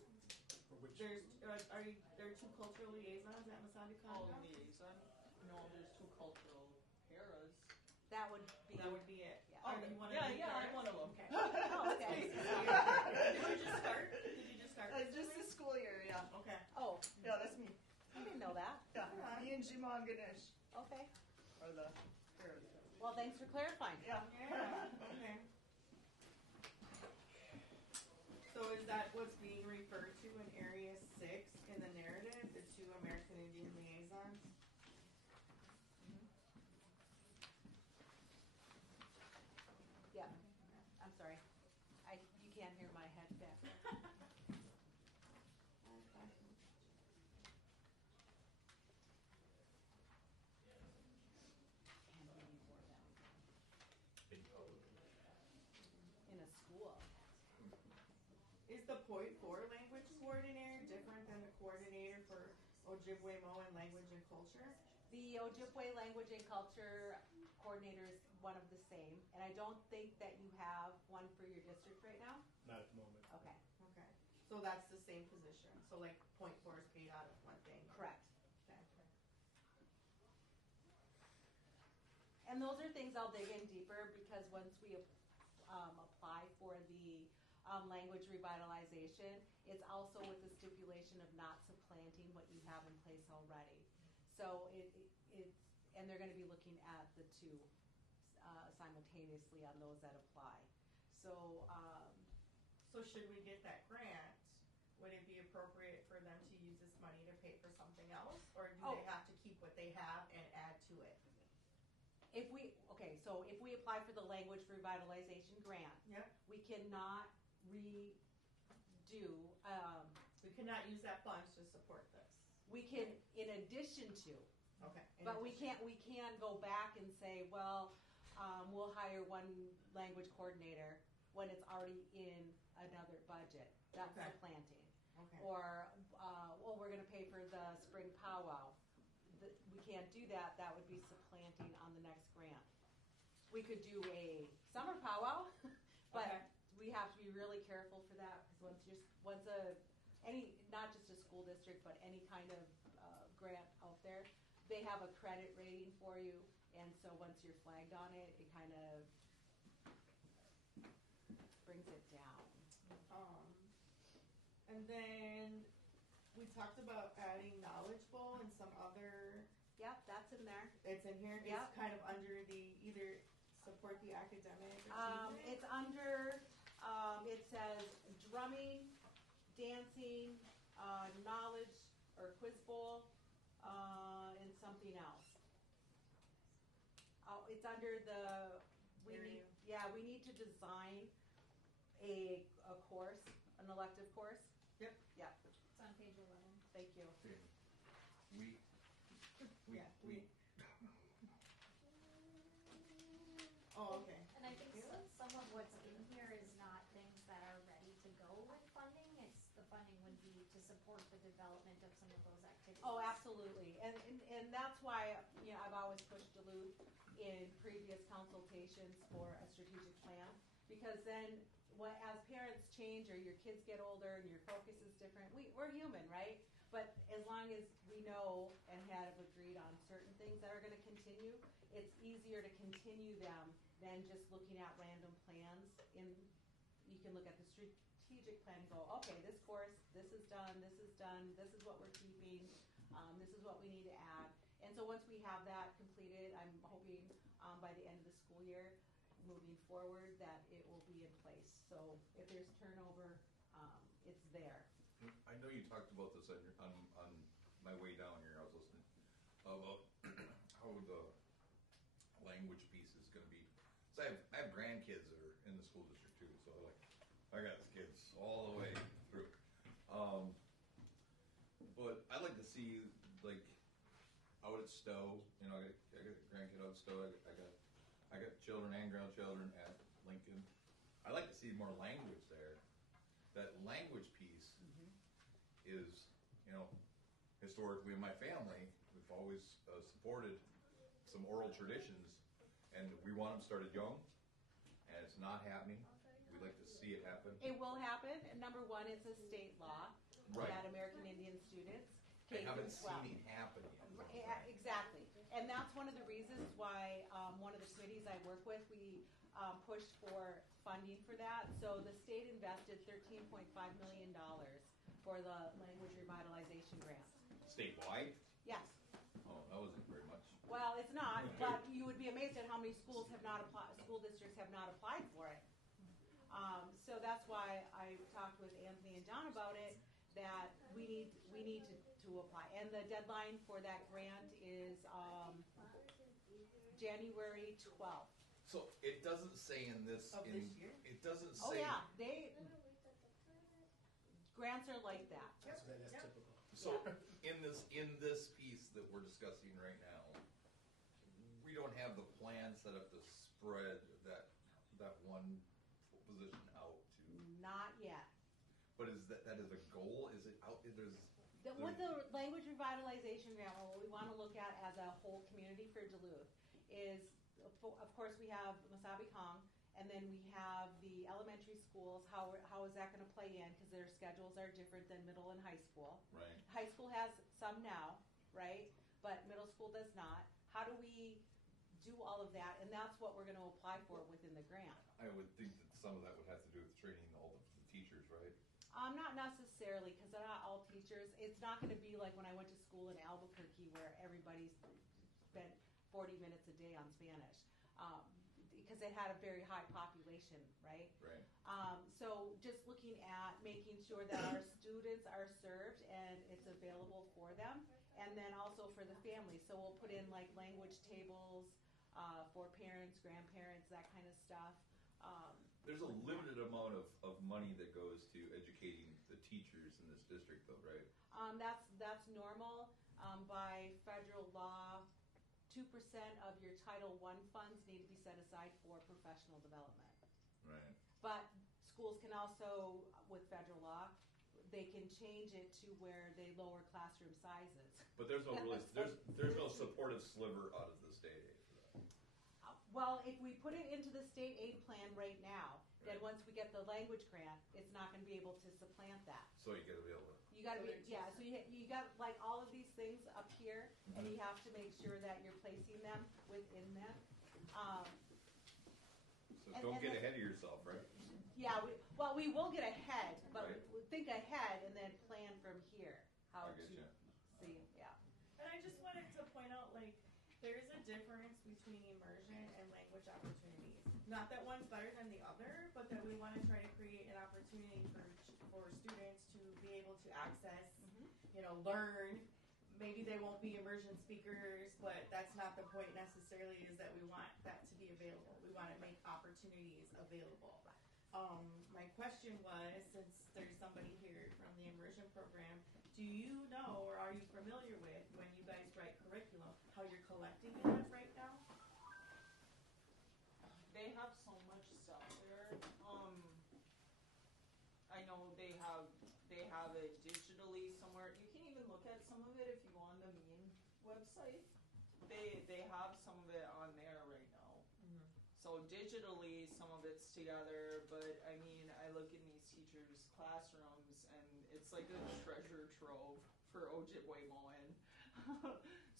For which? There's, there are 2 cultural liaisons at Masadi Oh, Condo? liaison? No, there's 2 cultural paras. That would be. That would be it. Yeah. Oh, you want to Yeah, be yeah, first? I'm one of them. Okay. Oh, okay. Did you just start? Did you just start? Just the school year, yeah. Okay. Oh, Yeah, that's me. I didn't know that. Yeah, Alright. me and Jima and Ganesh Okay. are the paras. Well, thanks for clarifying. Yeah. Yeah, okay. So is that what's being referred to in Area 6 in the narrative, the 2 American Indian liaisons? Yeah. I'm sorry. You can't hear my head back there. In a school. Is the point 4 language coordinator different than the coordinator for Ojibwe Mo and language and culture? The Ojibwe language and culture coordinator is one of the same, and I don't think that you have one for your district right now. Not at the moment. Okay. Okay. So that's the same position. So like point 4 is paid out of one thing. Correct. Okay. And those are things I'll dig in deeper because once we apply for the language revitalization, it's also with the stipulation of not supplanting what you have in place already. So and they're going to be looking at the 2 simultaneously on those that apply. So So should we get that grant, would it be appropriate for them to use this money to pay for something else? Or do they have to keep what they have and add to it? if we apply for the language revitalization grant, Yep. we cannot redo. We cannot use that funds to support this. We can, in addition to, Okay. but we can go back and say, well, we'll hire one language coordinator when it's already in another budget. That's Okay. supplanting. Okay. Or, well, we're going to pay for the spring powwow. We can't do that. That would be supplanting on the next grant. We could do a summer powwow, but Okay. we have to be really careful for that because not just a school district, but any kind of grant out there, they have a credit rating for you, And so once you're flagged on it, it kind of brings it down. And then we talked about adding Knowledge Bowl and some other. Yep, that's in there. It's in here. Yep. It's kind of under the either support the academic achievement. It's under. It says drumming, dancing, knowledge or quiz bowl, and something else. Oh, it's under the. We need to design a course, an elective course. Yep. Yep. It's on page 11. Thank you. We. Oh, okay. And I think some of what's in here is not things that are ready to go with funding. It's the funding would be to support the development of some of those activities. Oh, absolutely. And that's why I've always pushed Duluth in previous consultations for a strategic plan, because then as parents change or your kids get older and your focus is different, we're human, right? But as long as we know and have agreed on certain things that are going to continue, it's easier to continue them than just looking at random plans. You can look at the strategic plan and go, okay, this course, this is done, this is what we're keeping, this is what we need to add. And so once we have that completed, I'm hoping by the end of the school year, moving forward, that it will be in place. So if there's turnover, it's there. I know you talked about this on my way down here. I was listening about how the language piece is going to be. So I have grandkids that are in the school district too. So I got kids all the way through. But I like to see out at Stowe. I got a grandkid out at Stowe. I got children and grandchildren at Lincoln. I like to see more language there. That language piece is, historically in my family, we've always supported some oral traditions, and we want them started young, and it's not happening. We'd like to see it happen. It will happen. Number one, it's a state law Right. that American Indian students I haven't seen it happen yet. Exactly. And that's one of the reasons why one of the committees I work with, we pushed for funding for that. So the state invested $13.5 million for the language revitalization grant. Statewide? Yes. Oh, that wasn't very much. Well, it's not, but you would be amazed at how many school districts have not applied for it. So that's why I talked with Anthony and John about it, that we need to apply. And the deadline for that grant is January 12th. So it doesn't say in this. Of this year? It doesn't Oh say. yeah, grants are like that. That's typical. So in this piece that we're discussing right now, we don't have the plan set up to spread that one position out to. Not yet. But is that is a goal? Is it out? With the language revitalization grant, what we want to look at as a whole community for Duluth is, of course, we have Masabi Kong, and then we have the elementary schools. How is that going to play in? Because their schedules are different than middle and high school. Right. High school has some now, right? But middle school does not. How do we do all of that? And that's what we're going to apply for within the grant. I would think that some of that would have to do with training all of the teachers, right? Not necessarily, because they're not all teachers. It's not going to be like when I went to school in Albuquerque where everybody spent 40 minutes a day on Spanish, because it had a very high population, right? Right. So just looking at making sure that our students are served and it's available for them, and then also for the families. So we'll put in like language tables for parents, grandparents, that kind of stuff. There's a limited amount of money that goes to educating the teachers in this district, though, right? That's normal. By federal law, 2% of your Title I funds need to be set aside for professional development. Right. But schools can also, with federal law, they can change it to where they lower classroom sizes. But there's no there's no supportive sliver out of the state aid for that. Well, if we put it into the state aid plan right now, Then Right. once we get the language grant, it's not going to be able to supplant that. So you gotta be able to. You got to be, yeah. So you got like all of these things up here, and you have to make sure that you're placing them within them. So And- don't and get then- ahead of yourself, right? Yeah, we will get ahead, but Right. we think ahead and then plan from here how I to get you. see. Yeah. And I just wanted to point out, like, there is a difference between immersion and language opportunities. Not that one's better than the other, but that we want to try to create an opportunity for students to be able to access, learn. Maybe they won't be immersion speakers, but that's not the point necessarily, is that we want that to be available. We want to make opportunities available. My question was, since there's somebody here from the immersion program, do you know or are you familiar with, when you guys write curriculum, how you're collecting it right now? They have so much stuff there. I know they have it digitally somewhere. You can even look at some of it if you go on the MEAN website. They have some of it on there right now. So digitally, some of it's together, but I mean, I look in these teachers' classrooms, and it's like a treasure trove for Ojibwe Moen.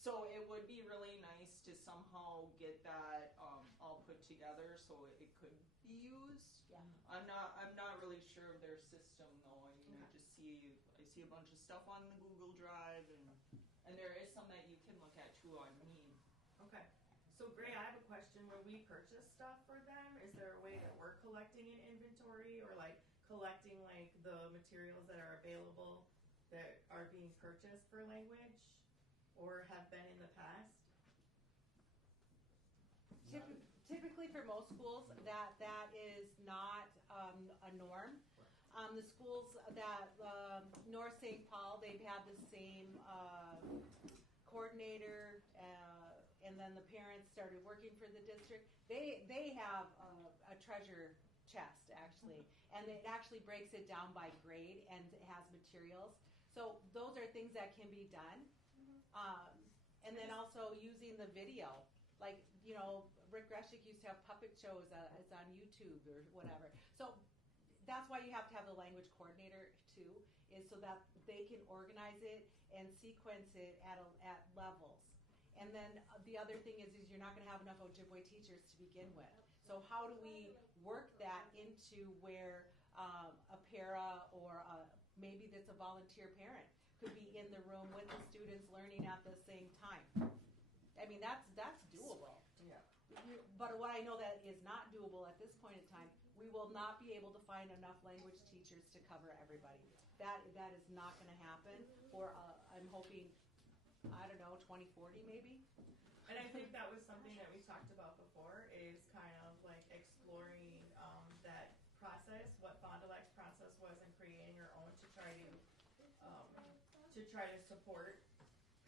So it would be really nice to somehow get that all put together so it could be used. Yeah. I'm not really sure of their system though. I mean, I see a bunch of stuff on the Google Drive, and there is some that you can look at too on me. Okay. So Gray, I have a question. When we purchase stuff for them, is there a way that we're collecting an inventory, or like collecting like the materials that are available that are being purchased for language or have been in the past? Typically for most schools, that is not a norm. The schools that North St. Paul, they've had the same coordinator, and then the parents started working for the district. They have a treasure chest actually, and it actually breaks it down by grade, and it has materials. So those are things that can be done. And then also using the video, like, Rick Greshik used to have puppet shows. It's on YouTube or whatever. So that's why you have to have the language coordinator too, is so that they can organize it and sequence it at levels. And then the other thing is you're not going to have enough Ojibwe teachers to begin with. So how do we work that into where a para or maybe that's a volunteer parent could be in the room with the students learning at the same time? I mean, that's doable. Yeah. But what I know that is not doable at this point in time, we will not be able to find enough language teachers to cover everybody. That is not going to happen. Or I'm hoping, I don't know, 2040 maybe. And I think that was something that we talked about before, is kind of like exploring that process, what Fond du Lac's process was, in creating your own to try to support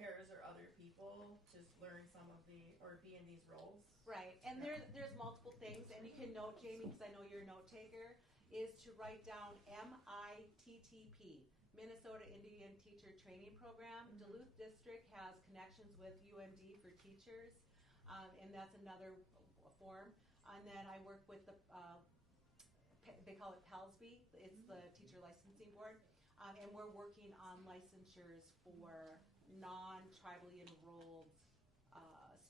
pairs or other people to learn some of or be in these roles. Right, and there's multiple things, and you can note, Jamie, because I know you're a note taker, is to write down MITTP, Minnesota Indian Teacher Training Program. Duluth District has connections with UMD for teachers, and that's another form. And then I work with the, they call it PALSB, it's the Teacher Licensing Board, and we're working on licensures for non-tribally enrolled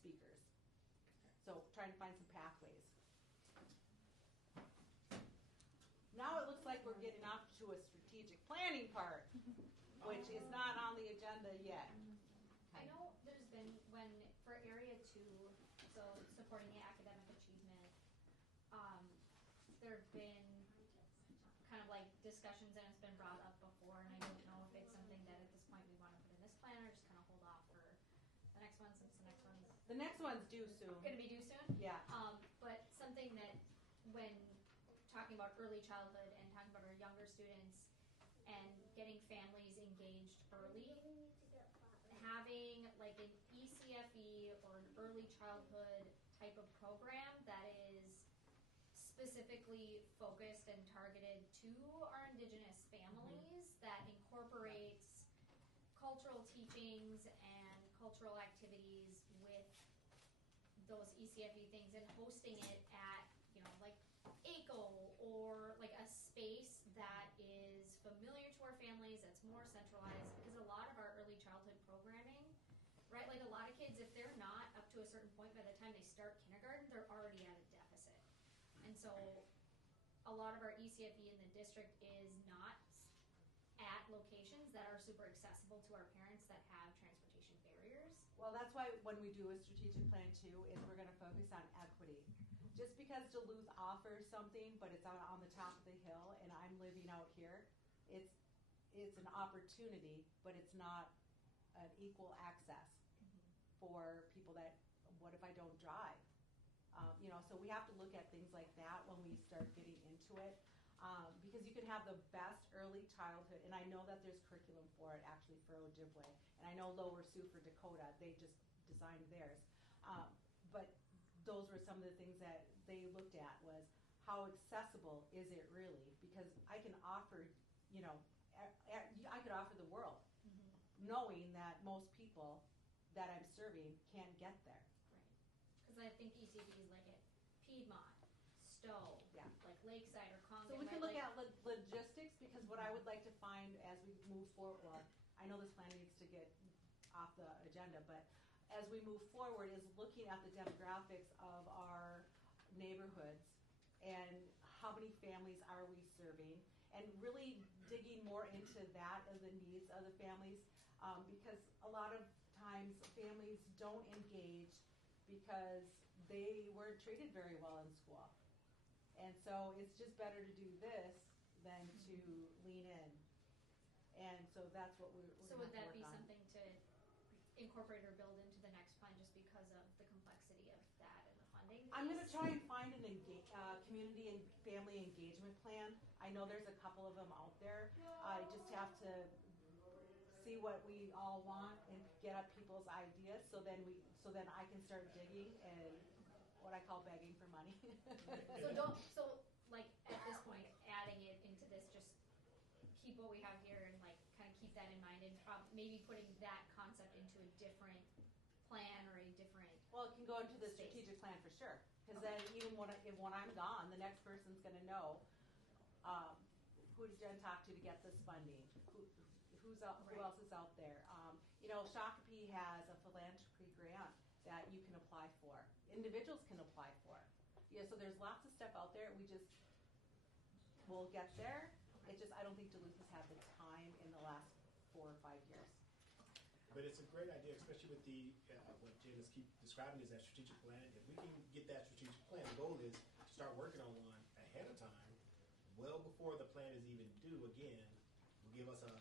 speakers. So trying to find some pathways. Now it looks like we're getting off to a strategic planning part, which is not on the agenda yet. I know there's been, for Area 2, so supporting the academic achievement, there have been kind of like discussions, and it's been brought up before, and I don't know if it's something that at this point we want to put in this plan, or just kind of hold off for the next one, since the next one's The next one's due soon. going to be due soon. Yeah. But something that, when talking about early childhood and talking about our younger students and getting families engaged early, having like an ECFE or an early childhood type of program that is specifically focused and targeted to our Indigenous families, that incorporates cultural teachings and cultural activities with those ECFE things, and hosting it at, like ACO or space that is familiar to our families, that's more centralized, because a lot of our early childhood programming, right, like a lot of kids, if they're not up to a certain point by the time they start kindergarten, they're already at a deficit. And so a lot of our ECFE in the district is not at locations that are super accessible to our parents that have transportation barriers. Well, that's why when we do a strategic plan too, is we're going to focus on equity. Just because Duluth offers something, but it's on the top of the hill, and I'm living out here, it's an opportunity, but it's not an equal access for people that, what if I don't drive? So we have to look at things like that when we start getting into it. Because you can have the best early childhood, and I know that there's curriculum for it actually for Ojibwe, and I know Lower Sioux for Dakota, they just designed theirs. But those were some of the things that they looked at was how accessible is it really? Because I can offer, I could offer the world, knowing that most people that I'm serving can't get there. Right. Because I think ECB is like at Piedmont, Stowe, Yeah. like Lakeside or Congo. So we can look at logistics, because what I would like to find as we move forward, well, I know this plan needs to get off the agenda, but as we move forward is looking at the demographics of our neighborhoods and how many families are we serving, and really digging more into that and the needs of the families, because a lot of times families don't engage because they weren't treated very well in school. And so it's just better to do this than to lean in. And so that's what we're So going would to that work be on. something to incorporate or build into the next plan just because of the complexity of that and the funding? I'm going to try and find an community and family engagement plan. I know there's a couple of them out there. I just have to see what we all want and get up people's ideas, so then I can start digging and what I call begging for money. So like at this point, adding it into this, just keep what we have here and like kind of keep that in mind, and maybe putting that concept into a different plan or a different. Well, it can go into the strategic plan for sure, because then even when I'm gone, the next person's going to know who to talk to get this funding. Who else is out there? Shakopee has a philanthropy grant that you can apply for. Individuals can apply for. Yeah, so there's lots of stuff out there. We'll get there. It's just I don't think Duluth has had the time in the last 4 or 5 years. But it's a great idea, especially with the what Jen is keep describing as that strategic plan. If we can get that strategic plan, the goal is to start working on one ahead of time, well before the plan is even due. Again, will give us a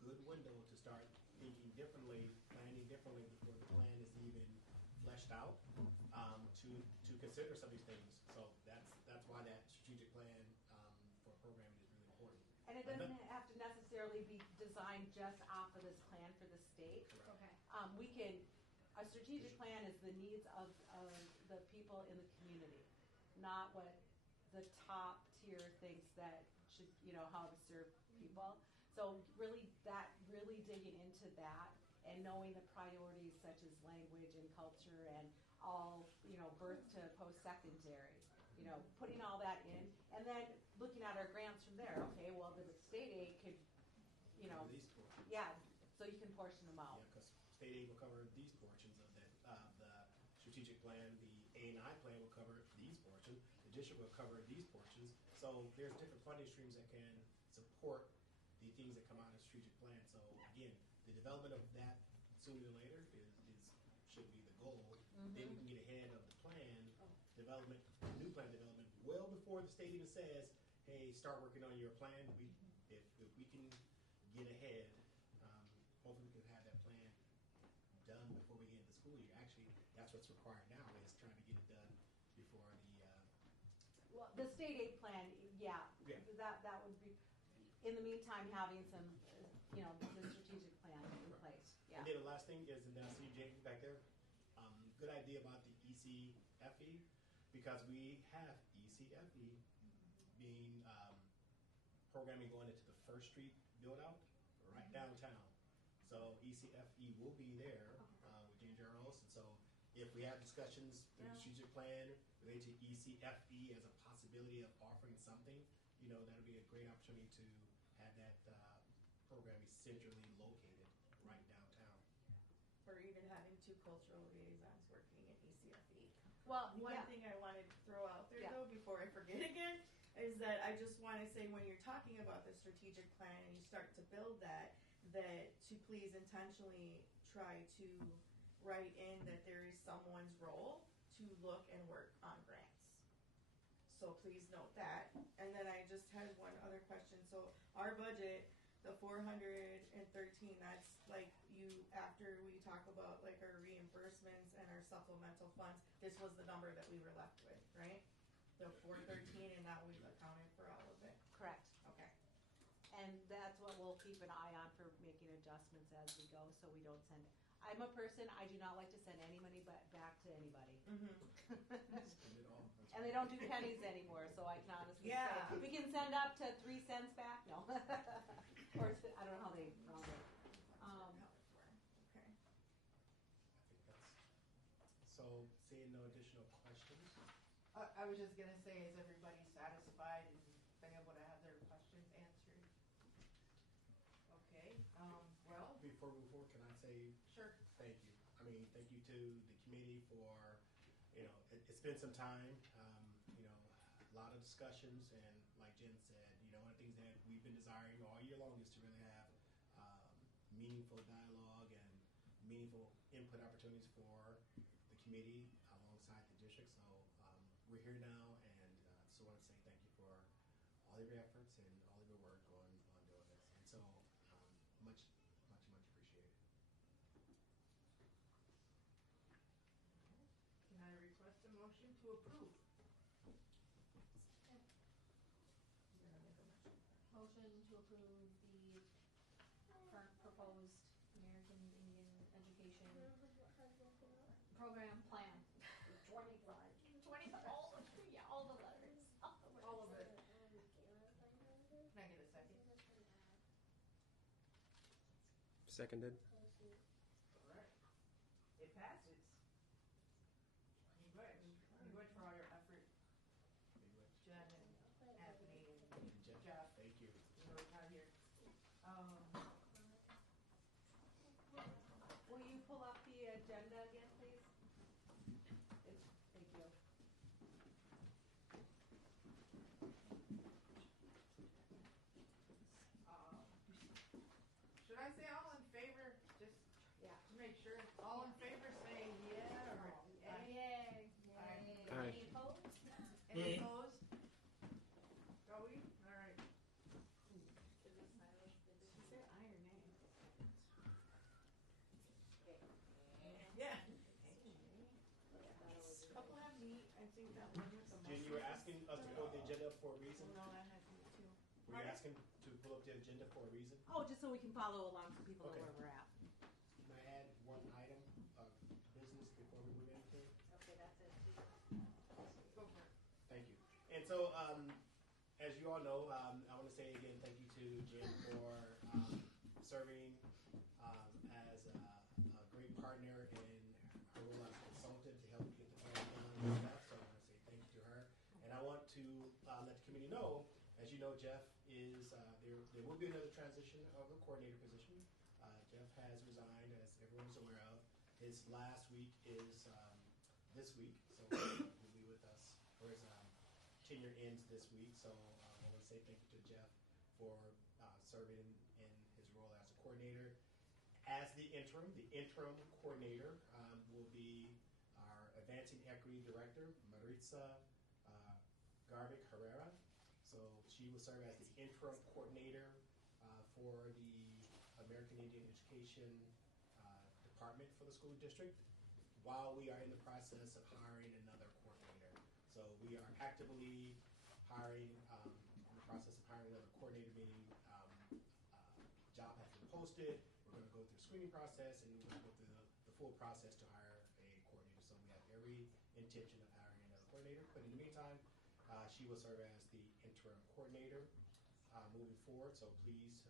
good window to start thinking differently, planning differently before the plan is even fleshed out, to consider some of these things. So that's why that strategic plan for programming is really important. And it doesn't have to necessarily be designed just off of this plan for the state. Okay. A strategic plan is the needs of the people in the community, not what the top tier thinks that should, how to serve people. So really digging into that and knowing the priorities such as language and culture and all, birth to post-secondary, putting all that in, and then looking at our grants from there. Okay, well, the state aid could, These portions. yeah, so you can portion them out. Yeah, because state aid will cover these portions of that. The strategic plan, the A&I plan will cover these portions. The district will cover these portions. So there's different funding streams that can support the things that come out of the strategic plan. So again, the development of that sooner than later should be the goal. Mm-hmm. Then we can get ahead of the plan development, new plan development, well before the state even says, "Hey, start working on your plan." If we can get ahead, hopefully we can have that plan done before we get into the school year. Actually, that's what's required now, is trying to get it done before the state aid plan. Yeah. That would be. In the meantime, having some, the strategic plan in place. Yeah. And then the last thing is, and I see James back there. Good idea about the ECFE, because we have ECFE being programming going into the First Street build out right downtown. So ECFE will be there with Ginger Earls, and so if we have discussions through the strategic plan related to ECFE as a possibility of offering something, that'll be a great opportunity to have that program centrally located right downtown. Or even having two cultural liaisons working in ECFE. Well, One yeah. thing I wanted to throw out there Yeah. though, before I forget again, is that I just want to say when you're talking about the strategic plan and you start to build that to please intentionally try to write in that there is someone's role to look and work on grants. So please note that. And then I just had one other question. So our budget, the 413, that's like after we talk about like our reimbursements and our supplemental funds, this was the number that we were left with, right? The 413, and now we've accounted for all of it. Correct. Okay. And that's what we'll keep an eye on for making adjustments as we go, so we don't send. I'm a person, I do not like to send any money back to anybody. Spend it all. And they don't do pennies anymore, so I can honestly Yeah. say, we can send up to 3 cents back, no. Or I don't know how they round it. Okay. I think that's so. Seeing no additional questions. I was just gonna say, is everybody satisfied and been able to have their questions answered? Okay, well, Before we move forward, can I say sure. thank you? I mean, thank you to the committee for, it's been some time, a lot of discussions, and like Jen said, one of the things that we've been desiring all year long is to really have meaningful dialogue and meaningful input opportunities for the committee alongside the district. So we're here now, and so I want to say thank you for all of your efforts and all of your work on doing this. And so much appreciated. Can I request a motion to approve? You're gonna make a motion. Motion to approve the current proposed American Indian Education Program Plan. 25, all the letters. All of it. Can I get a second? Seconded. All right. It passes. You good for all your effort, Jen and Anthony and Jeff. Thank you. You know, out here. Will you pull up the agenda again, please? Thank you. Should I say all in favor? Just Yeah. to make sure. All in favor, say yeah or Yay. Aye. Aye. Any opposed? Any opposed? Joey? All right. She said aye or nay. Yeah. Couple have meat. I think that one with the Jen, you were asking us to pull the agenda up for a reason? Well, no, that had meat too. Were you asking to pull up the agenda for a reason? Oh, just so we can follow along so people Okay. know where we're at. Can I add one item of business before we move into it? Okay, that's it. Go for it. Thank you. And so, as you all know, I want to say again thank you to Jen for serving as a great partner in her role as a consultant to help get the plan done and stuff. So I want to say thank you to her. And I want to let the committee know, as you know, Jeff is there will be another transition of the coordinator position. Jeff has resigned, as everyone's aware of. His last week is this week, so he'll be with us, or his tenure ends this week. So I want to say thank you to Jeff for serving in his role as a coordinator. As the interim coordinator will be our Advancing Equity Director, Maritza Garbic Herrera. So she will serve as the interim coordinator for the American Indian Education Department for the school district, while we are in the process of hiring another coordinator. So we are actively hiring, in the process of hiring another coordinator, meaning job has been posted. We're going to go through the screening process, and we're going to go through the full process to hire a coordinator. So we have every intention of hiring another coordinator. But in the meantime, she will serve as the interim coordinator moving forward. So please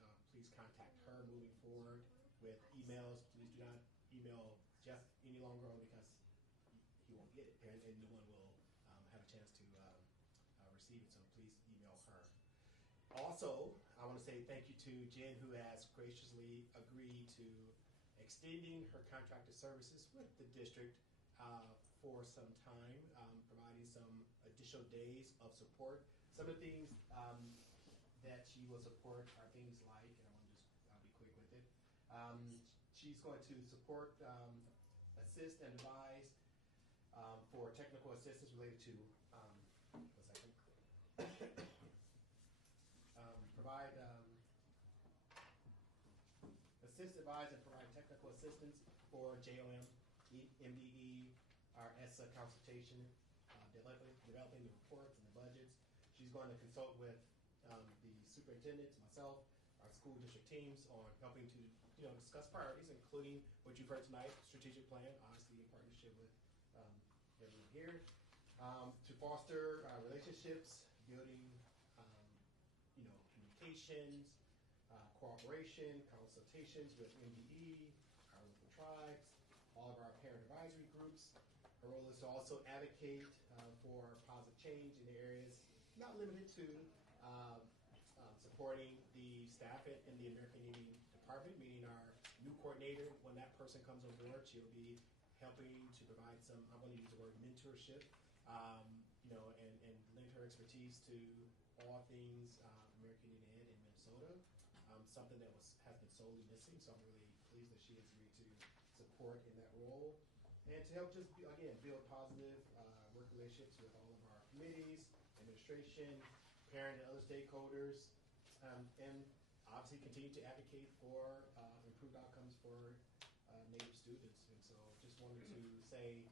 contact her moving forward with emails. Please do not email Jeff any longer, only because he won't get it, and no one will have a chance to receive it. So please email her. Also, I want to say thank you to Jen, who has graciously agreed to extending her contracted services with the district for some time, providing some additional days of support. Some of the things that she will support are things like, and I'll be quick with it. She's going to support, assist, and advise for technical assistance related to, provide, assist, advise, and provide technical assistance for JOM, MDE, our ESSA consultation, developing the reports and the budgets. She's going to consult with the superintendents, myself, our school district teams on helping to discuss priorities, including what you've heard tonight, strategic plan, obviously in partnership with everyone here, to foster relationships, building communications, cooperation, consultations with MDE, our local tribes, all of our parent advisory groups. Her role is to also advocate for positive change in the areas not limited to supporting the staff in the American Indian Department, meaning our new coordinator. When that person comes on board, she'll be helping to provide some, I'm going to use the word mentorship, and lend her expertise to all things American Indian Ed in Minnesota, something that has been sorely missing. So I'm really pleased that she has agreed to support in that role, and to help just again build positive work relationships with all of our committees, administration, parent, and other stakeholders, and obviously continue to advocate for improved outcomes for Native students. And so just wanted to say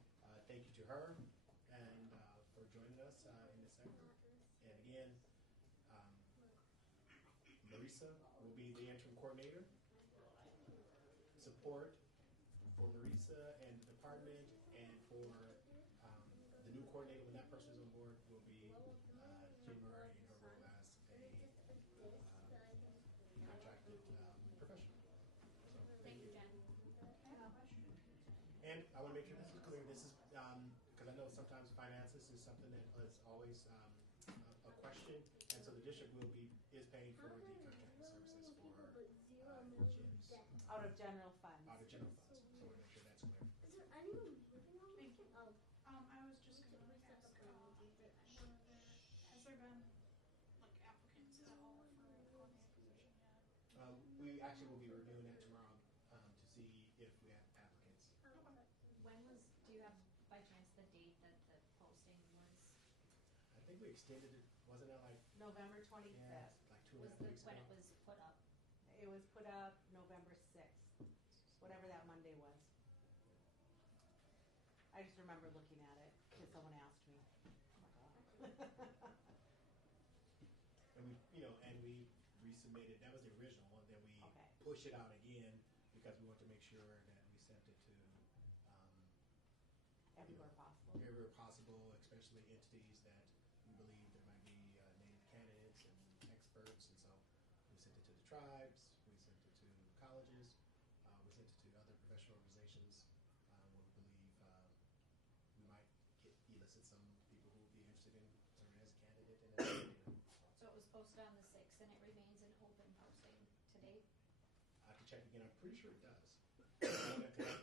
thank you to her and for joining us in this segment. And again, Larissa will be the interim coordinator. Support for Larissa and the department, and for the new coordinator, when that person is on board, will be Jim Murray in her role as a contracted professional. So, Thank you, Jen. and I want to make sure this is clear. This is because I know sometimes finances is something that is always a question, and so the district is paying for the contracted services for Jim's Out of general funds. out of general funds. So I want to make sure that's clear. Is there anyone living on Thank you. Oh. I was just gonna ask, has there been like applicants at all for the coordinator position yet? We actually will be reviewing that tomorrow to see if we have applicants. Do you have by chance the date that the posting was? I think we extended it, wasn't it like November 25th. like 2.5 weeks When ago? it was put up? It was put up November 6th, whatever that Monday was. I just remember looking at it because someone asked me. And we resubmitted. That was the original one. Then we pushed it out again because we wanted to make sure that we sent it to Everywhere possible. everywhere possible, especially entities that we believe there might be Native candidates and experts. And so we sent it to the tribes. We sent it to colleges. We sent it to other professional organizations where we believe we might elicit some people who would be interested in serving as a candidate and as a leader. So it was posted on the 6th and it remains an open posting to date? I have to check again. I'm pretty sure it does.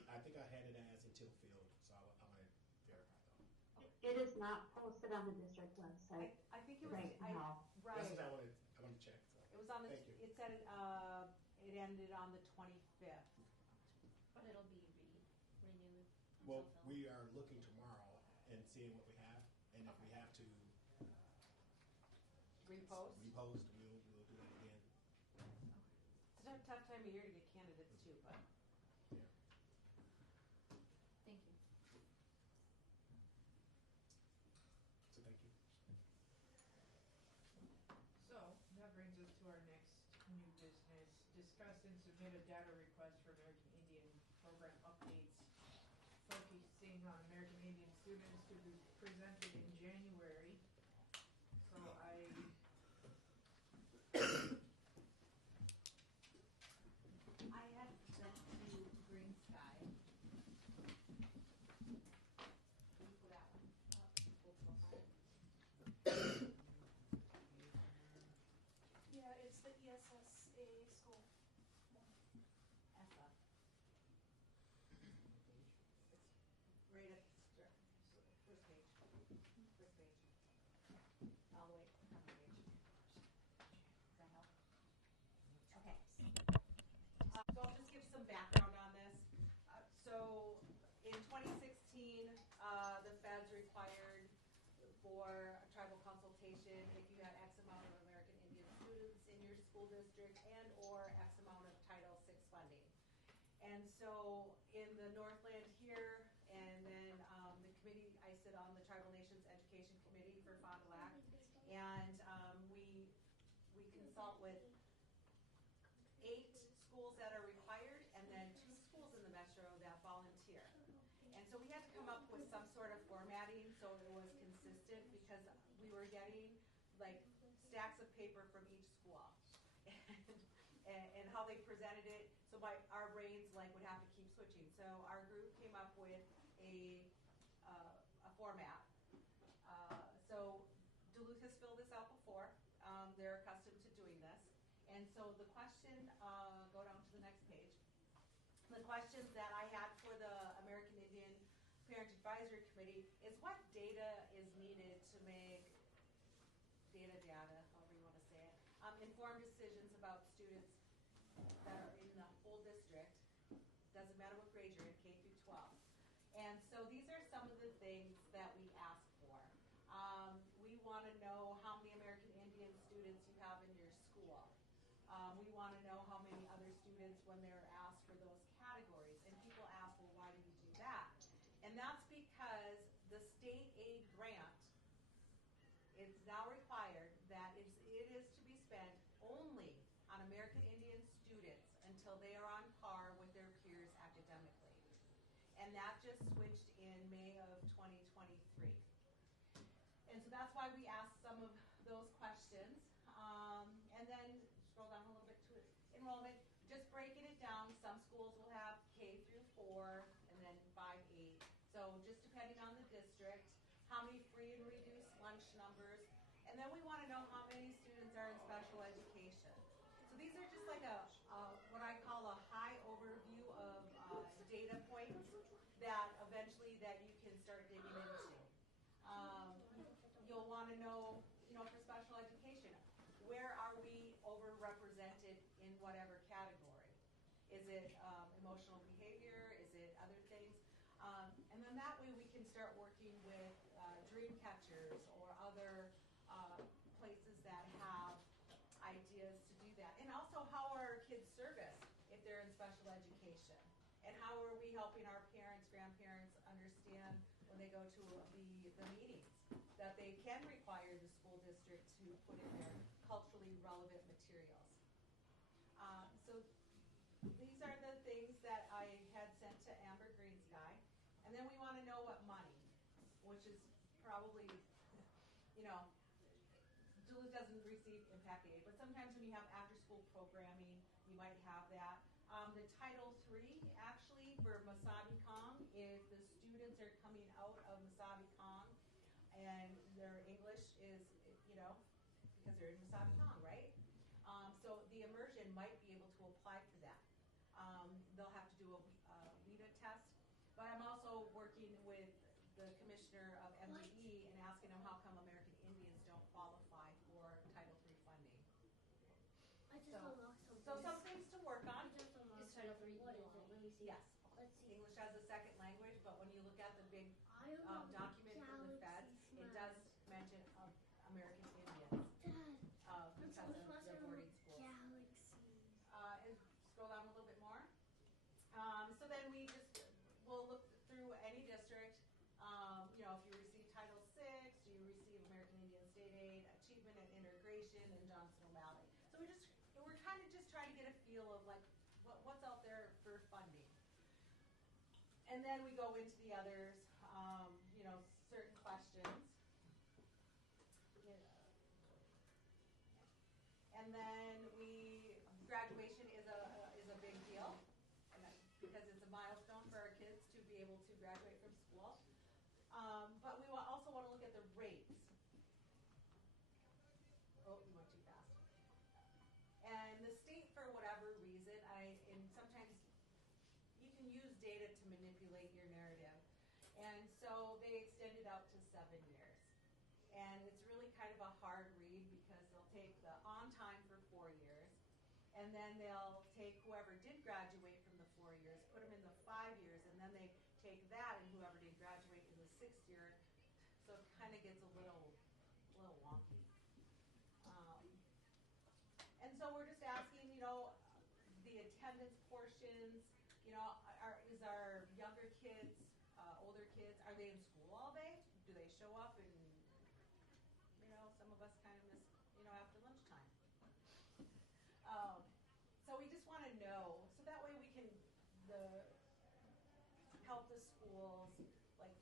I think I had it as until filled, so I want to verify though. It is not posted on the district website. I think it was right now. Right. That's what I want to check. So. It was on the. Thank you. It said it ended on the 25th. But it'll be renewed. Well, we are looking tomorrow and seeing what we have, and if we have to Repost. we'll do that again. It's a tough time of year to get candidates too, but. Yeah. Thank you. So thank you. So that brings us to our next new business. Discuss and submit a data request for American Indian program updates, focusing on American Indian students to be presented in January. So I had sent to Green Sky. Can you put that one up? Full profile. school district and or X amount of Title VI funding. And so in the Northland here, and then the committee, I sit on the Tribal Nations Education Committee for Fond du Lac, and we consult with 8 schools that are required, and then 2 schools in the metro that volunteer. And so we had to come up with some sort of formatting so it was consistent, because we were getting like stacks of paper from each school and how they presented it. So our brains like would have to keep switching. So our group came up with a format. So Duluth has filled this out before. They're accustomed to doing this. And so the question, go down to the next page. The questions that I had for the American Indian Parent Advisory Committee is what data is needed to make data, however you want to say it, informed decisions about students that are in the whole district. Doesn't matter what grade you're in, K through 12. And so these are some of the things that we ask for. We want to know how many American Indian students you have in your school. We want to know how many other students when they're asked for those categories. And people ask, well, why do you do that? And that's because the state aid grant is now required that it is to be spent only on American Indian students until they are on par with their peers academically. And that just switched in May of 2023. And so that's why we asked some of those questions. And then scroll down a little bit to enrollment, just breaking it down. Some schools will have K through 4 and then 5-8. So just depending on the district, how many free and reduced lunch numbers, and then we want to know how many students are in special education. So these are just like what I call a high overview of data points that eventually that you can start digging into. You'll want to know, for special education, where are we overrepresented in whatever category? Is it emotional behavior? Is it other things? And then that way we can start working with dream catchers or other places that have ideas to do that. And also, how are kids serviced if they're in special education? And how are we helping our parents, grandparents understand when they go to the meetings that they can require the school district to put in their culturally relevant materials? So these are the things that I had sent to Amber Greensky. And then we want to know what money, which is probably, Duluth doesn't receive impact aid, but sometimes when you have after-school programming, you might have that. The Title III, actually, for Masabi Kong, if the students are coming out of Masabi Kong and their English is, because they're in Masabi Kong, right? So the immersion might be able to apply for that. They'll have to do a WIDA test, but I'm also working with the commissioner of MDE and asking them how come American Indians don't qualify for Title III funding. So some things to work on. Is Title III What is it? Let me see. Yes. Let's see. English as a second language, but when you look at the big document from the feds, it does mention American Indians because of their boarding schools. And scroll down a little bit more. So then we'll look through any district. If you receive Title VI, do you receive American Indian State Aid, Achievement and Integration, and Johnson O'Malley. So we're kind of just trying to get a feel of like what's out there for funding. And then we go into the others, certain questions. And then graduation is a big deal, because it's a milestone for our kids to be able to graduate from school. But we also want to look at the rates. Oh, you went too fast. And the state, for whatever reason, and sometimes you can use data to manipulate your narrative. And so they extended out to 7 years. And it's really kind of a hard read, because they'll take the on time for 4 years, and then they'll take whoever did graduate from the 4 years, put them in the 5 years, and then they take that and whoever did graduate in the 6th year. So it kind of gets a little wonky. And so we're just is our younger kids, older kids, are they in school all day? Do they show up and, some of us kind of miss, after lunchtime. So we just want to know, so that way we can help the schools, like,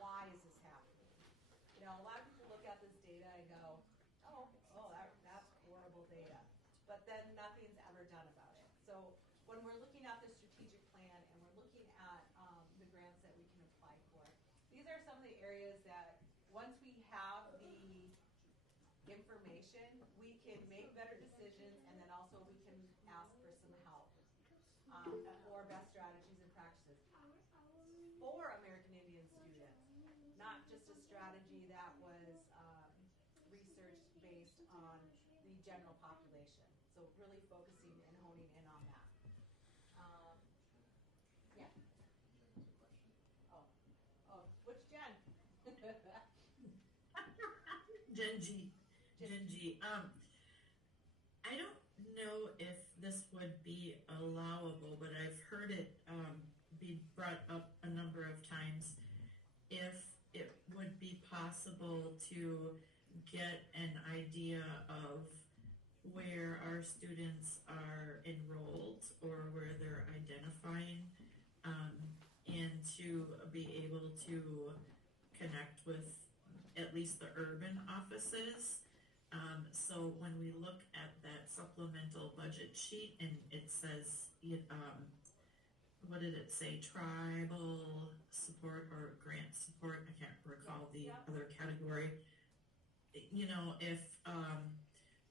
why is this happening? A lot of people look at this data and go, that's horrible data. But then nothing's ever done about it. So when we're looking at the strategic plan and we're looking at the grants that we can apply for, these are some of the areas that once we have the information, we can make better decisions, and then also we can ask for some help or best strategies and practices for American Indian students, not just a strategy that was research based on the general population. So really focusing and honing in on that. Yeah. Which Jen? Gen G. I don't know if this would be allowable, but I've heard it be brought up a number of times. If it would be possible to get an idea of where our students are enrolled or where they're identifying, and to be able to connect with at least the urban offices. So when we look at that supplemental budget sheet and it says, what did it say, tribal support or grant support, I can't recall the other category. If,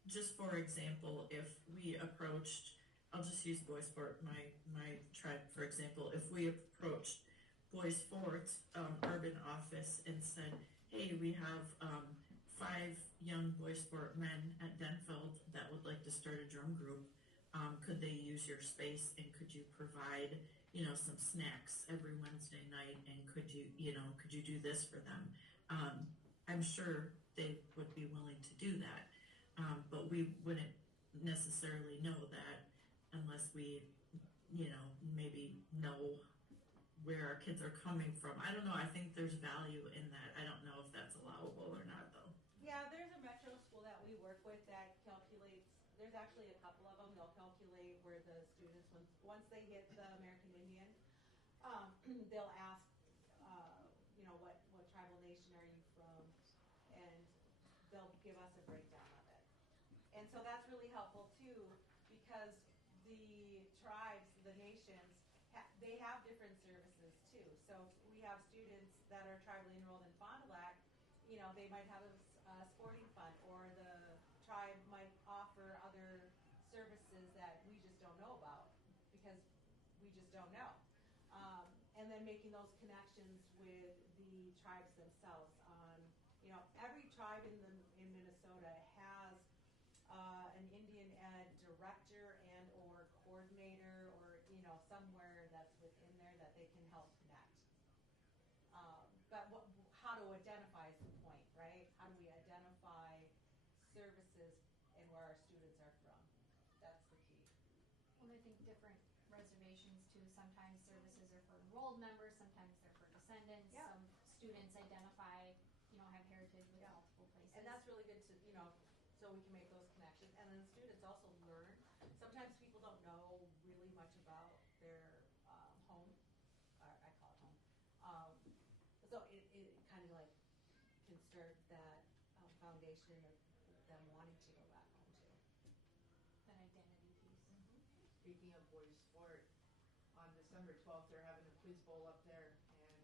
just for example, if we approached, I'll just use Boys Fort, my tribe, for example, if we approached Boys Fort urban office and said, hey, we have 5 young Boys Fort men at Denfeld that would like to start a drum group. Could they use your space, and could you provide, some snacks every Wednesday night, and could you do this for them? I'm sure they would be willing to do that, but we wouldn't necessarily know that unless we, maybe know where our kids are coming from. I don't know. I think there's value in that. I don't know if that's allowable or not, though. Yeah, there's a metro school that we work with that calculates. There's actually a couple of them. They'll calculate where the students, once they hit the American Indian, they'll ask, what tribal nation are you from, and they'll give us a breakdown of it. And so that's really helpful too, because the tribes, the nations, they have different services too. So we have students that are tribally enrolled in Fond du Lac, they might have a sporting fund, or the tribe might offer other services that we just don't know about because we just don't know. And then making those connections with the tribes themselves on, every tribe in Minnesota has an Indian Ed director and or coordinator, or somewhere that's within there that they can help connect. But how to identify is the point, right? How do we identify services and where our students are from? That's the key. Well, I think different reservations too. Sometimes services are for enrolled members, sometimes they're for descendants. Yeah. Some students identify, have heritage with multiple places. And that's really good to, so we can make those connections. And then the students also learn. Sometimes people don't know really much about their home, or I call it home. So it kind of like can start that foundation of them wanting to go back home too. That identity piece. Mm-hmm. Speaking of Boys Sport, on December 12th, they're having a quiz bowl up there, and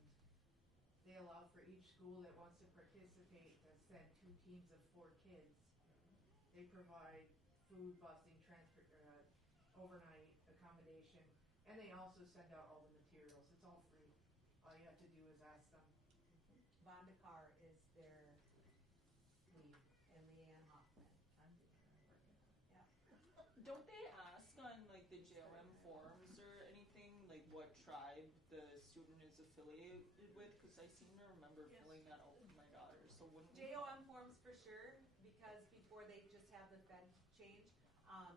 they allow for each school that wants to participate to send 2 teams of 4 kids. They provide food, busing, overnight accommodation, and they also send out all the materials. It's all free. All you have to do is ask them. Vandekar is their lead, and Leanne Hoffman. Yeah. Don't they ask on like the JOM forums or anything, like what tribe the student is affiliated with? Because I seem to remember filling that out for my daughter. So wouldn't JOM forms for sure, because before they just have the Fed change,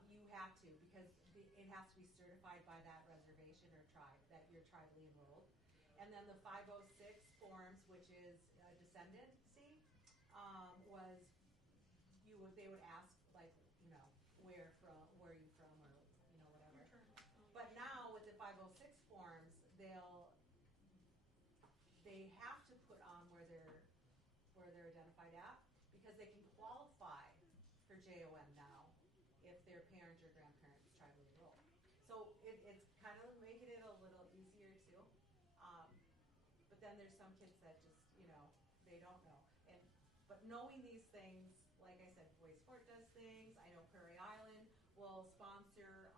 you have to, because it has to be certified by that reservation or tribe, that you're tribally enrolled. And then the 506 forms, which is descendancy, was they would ask, like, you know, where are you from, or, you know, whatever. But now with the 506 forms, they have to put on where they're identified at, because they can qualify for JOM now if their parent or grandparent is tribally enrolled. So it's kind of making it a little easier too. But then there's some kids that just, you know, they don't know. But knowing these things, like I said, Boy Sport does things. I know Prairie Island will sponsor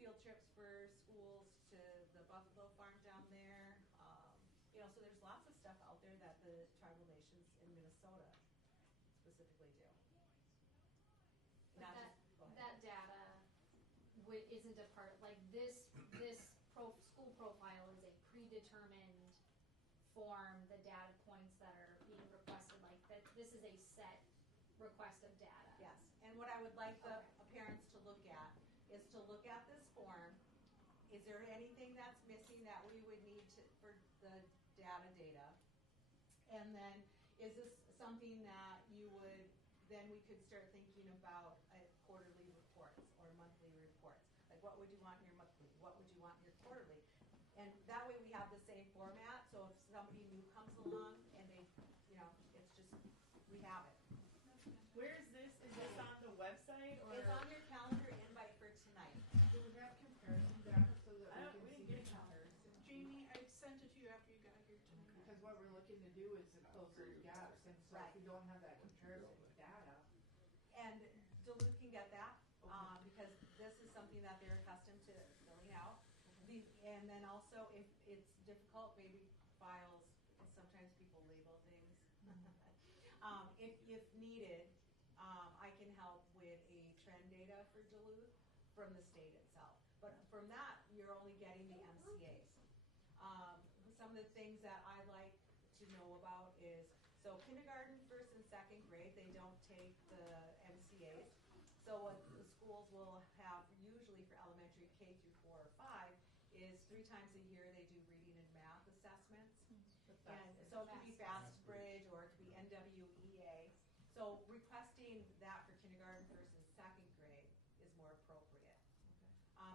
field trips for schools to the buffalo farm down there. You know, so there's lots of stuff out there that the tribal nations in Minnesota specifically do. But that data isn't a part, like this school profile is a predetermined form, the data points that are being requested, like that. This is a set request of data. Yes, and what I would like the parents to look at is to look at this form. Is there anything that's missing that we would need for the data? And then is this something that then we could start thinking about quarterly reports or monthly reports? Like, what would you want in your monthly? What would you want in your quarterly? And that way we have the same format, so if somebody new comes along and they, you know, it's just, we have it. Where is this? Is this on the website? Or? It's on your calendar invite for tonight. Do we have comparison data so that we didn't get a comparison. Jamie, I sent it to you after you got here tonight. Because what we're looking to do is to close those gaps, and so if we don't have that comparison data. And Duluth can get that, because this is something that they're accustomed to filling out. And then also, if it's difficult, maybe files, because sometimes people label things. If needed, I can help with a trend data for Duluth from the state itself. But from that, you're only getting the MCAs. Some of the things that I like to know about is, so kindergarten, first and second grade, they don't take the MCAs. So what the schools will have usually for elementary K through 4 or 5 is 3 times a year they do reading and math assessments. And so it could be FastBridge or it could be NWEA. So requesting that for kindergarten, first and second grade is more appropriate.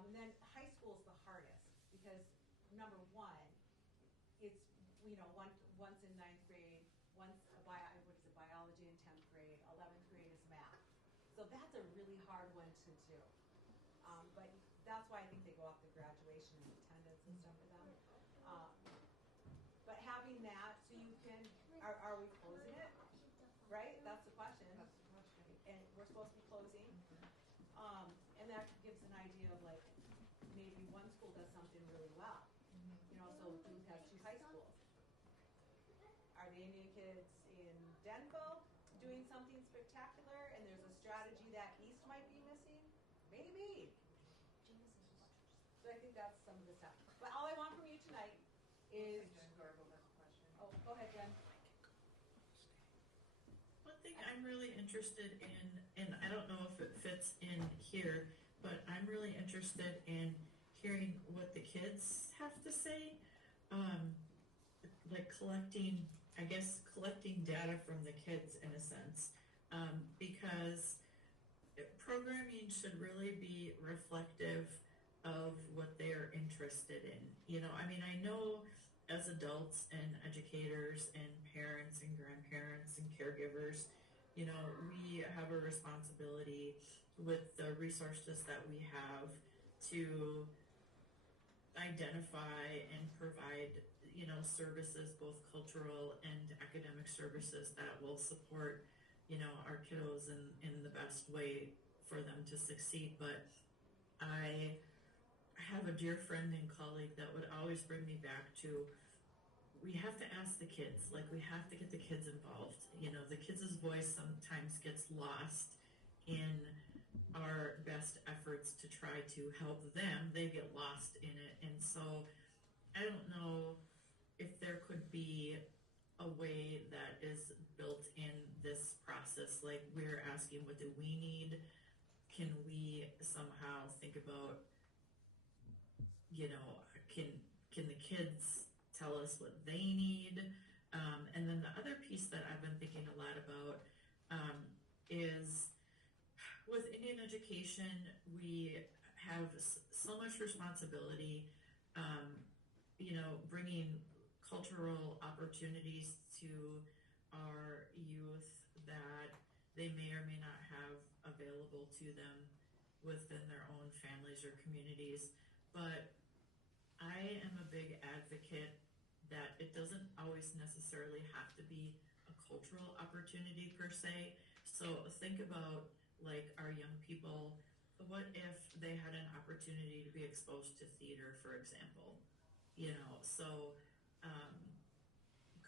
And then high school is the hardest because number one, it's, you know, once in 9th grade, biology in 10th grade, 11th grade is math. So that's a really hard one to do. But that's why I think they go off the graduation and attendance and stuff for them. But having that, so you can, are we closing it? Right? That's the question. And we're supposed to be closing. And that gives an idea of like, maybe one school does something really well. You know, so Duluth has 2 high schools. Are the Indian kids in Denville doing something spectacular and there's a strategy that East might be missing? Maybe. So I think that's some of the stuff. But all I want from you tonight is... Jen Garbo has a question. Oh, go ahead, Jen. One thing I'm really interested in, and I don't know if it fits in here, but I'm really interested in hearing what the kids have to say. Like collecting data from the kids in a sense, because programming should really be reflective of what they're interested in. You know, I mean, I know as adults and educators and parents and grandparents and caregivers, you know, we have a responsibility with the resources that we have to identify and provide, you know, services, both cultural and academic services that will support, you know, our kiddos in the best way for them to succeed. But I have a dear friend and colleague that would always bring me back to, we have to ask the kids, like we have to get the kids involved. You know, the kids' voice sometimes gets lost in our best efforts to try to help them. They get lost in it. And so I don't know if there could be a way that is built in this process. Like we're asking, what do we need? can we somehow think about, you know, can the kids tell us what they need? And then the other piece that I've been thinking a lot about is with Indian education, we have so much responsibility, you know, bringing cultural opportunities to our youth that they may or may not have available to them within their own families or communities. But I am a big advocate that it doesn't always necessarily have to be a cultural opportunity per se. So think about like our young people, what if they had an opportunity to be exposed to theater, for example? You know, so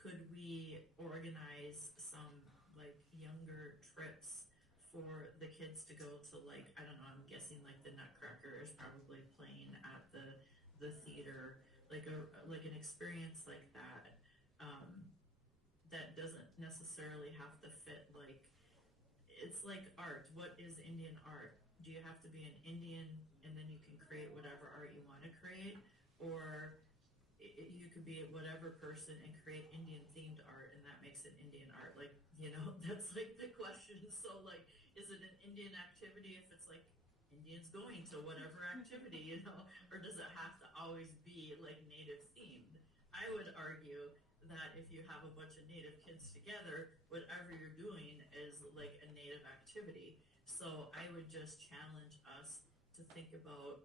could we organize some like younger trips for the kids to go to, like, I don't know, I'm guessing like the Nutcracker is probably playing at the theater, like an experience like that, that doesn't necessarily have to fit, like, it's like art. What is Indian art? Do you have to be an Indian and then you can create whatever art you want to create? Or you could be whatever person and create Indian themed art and that makes it Indian art. Like, you know, that's like the question. So like, is it an Indian activity if it's like Indians going to whatever activity, you know, or does it have to always be like native themed? I would argue that if you have a bunch of native kids together, whatever you're doing is like a native activity. So I would just challenge us to think about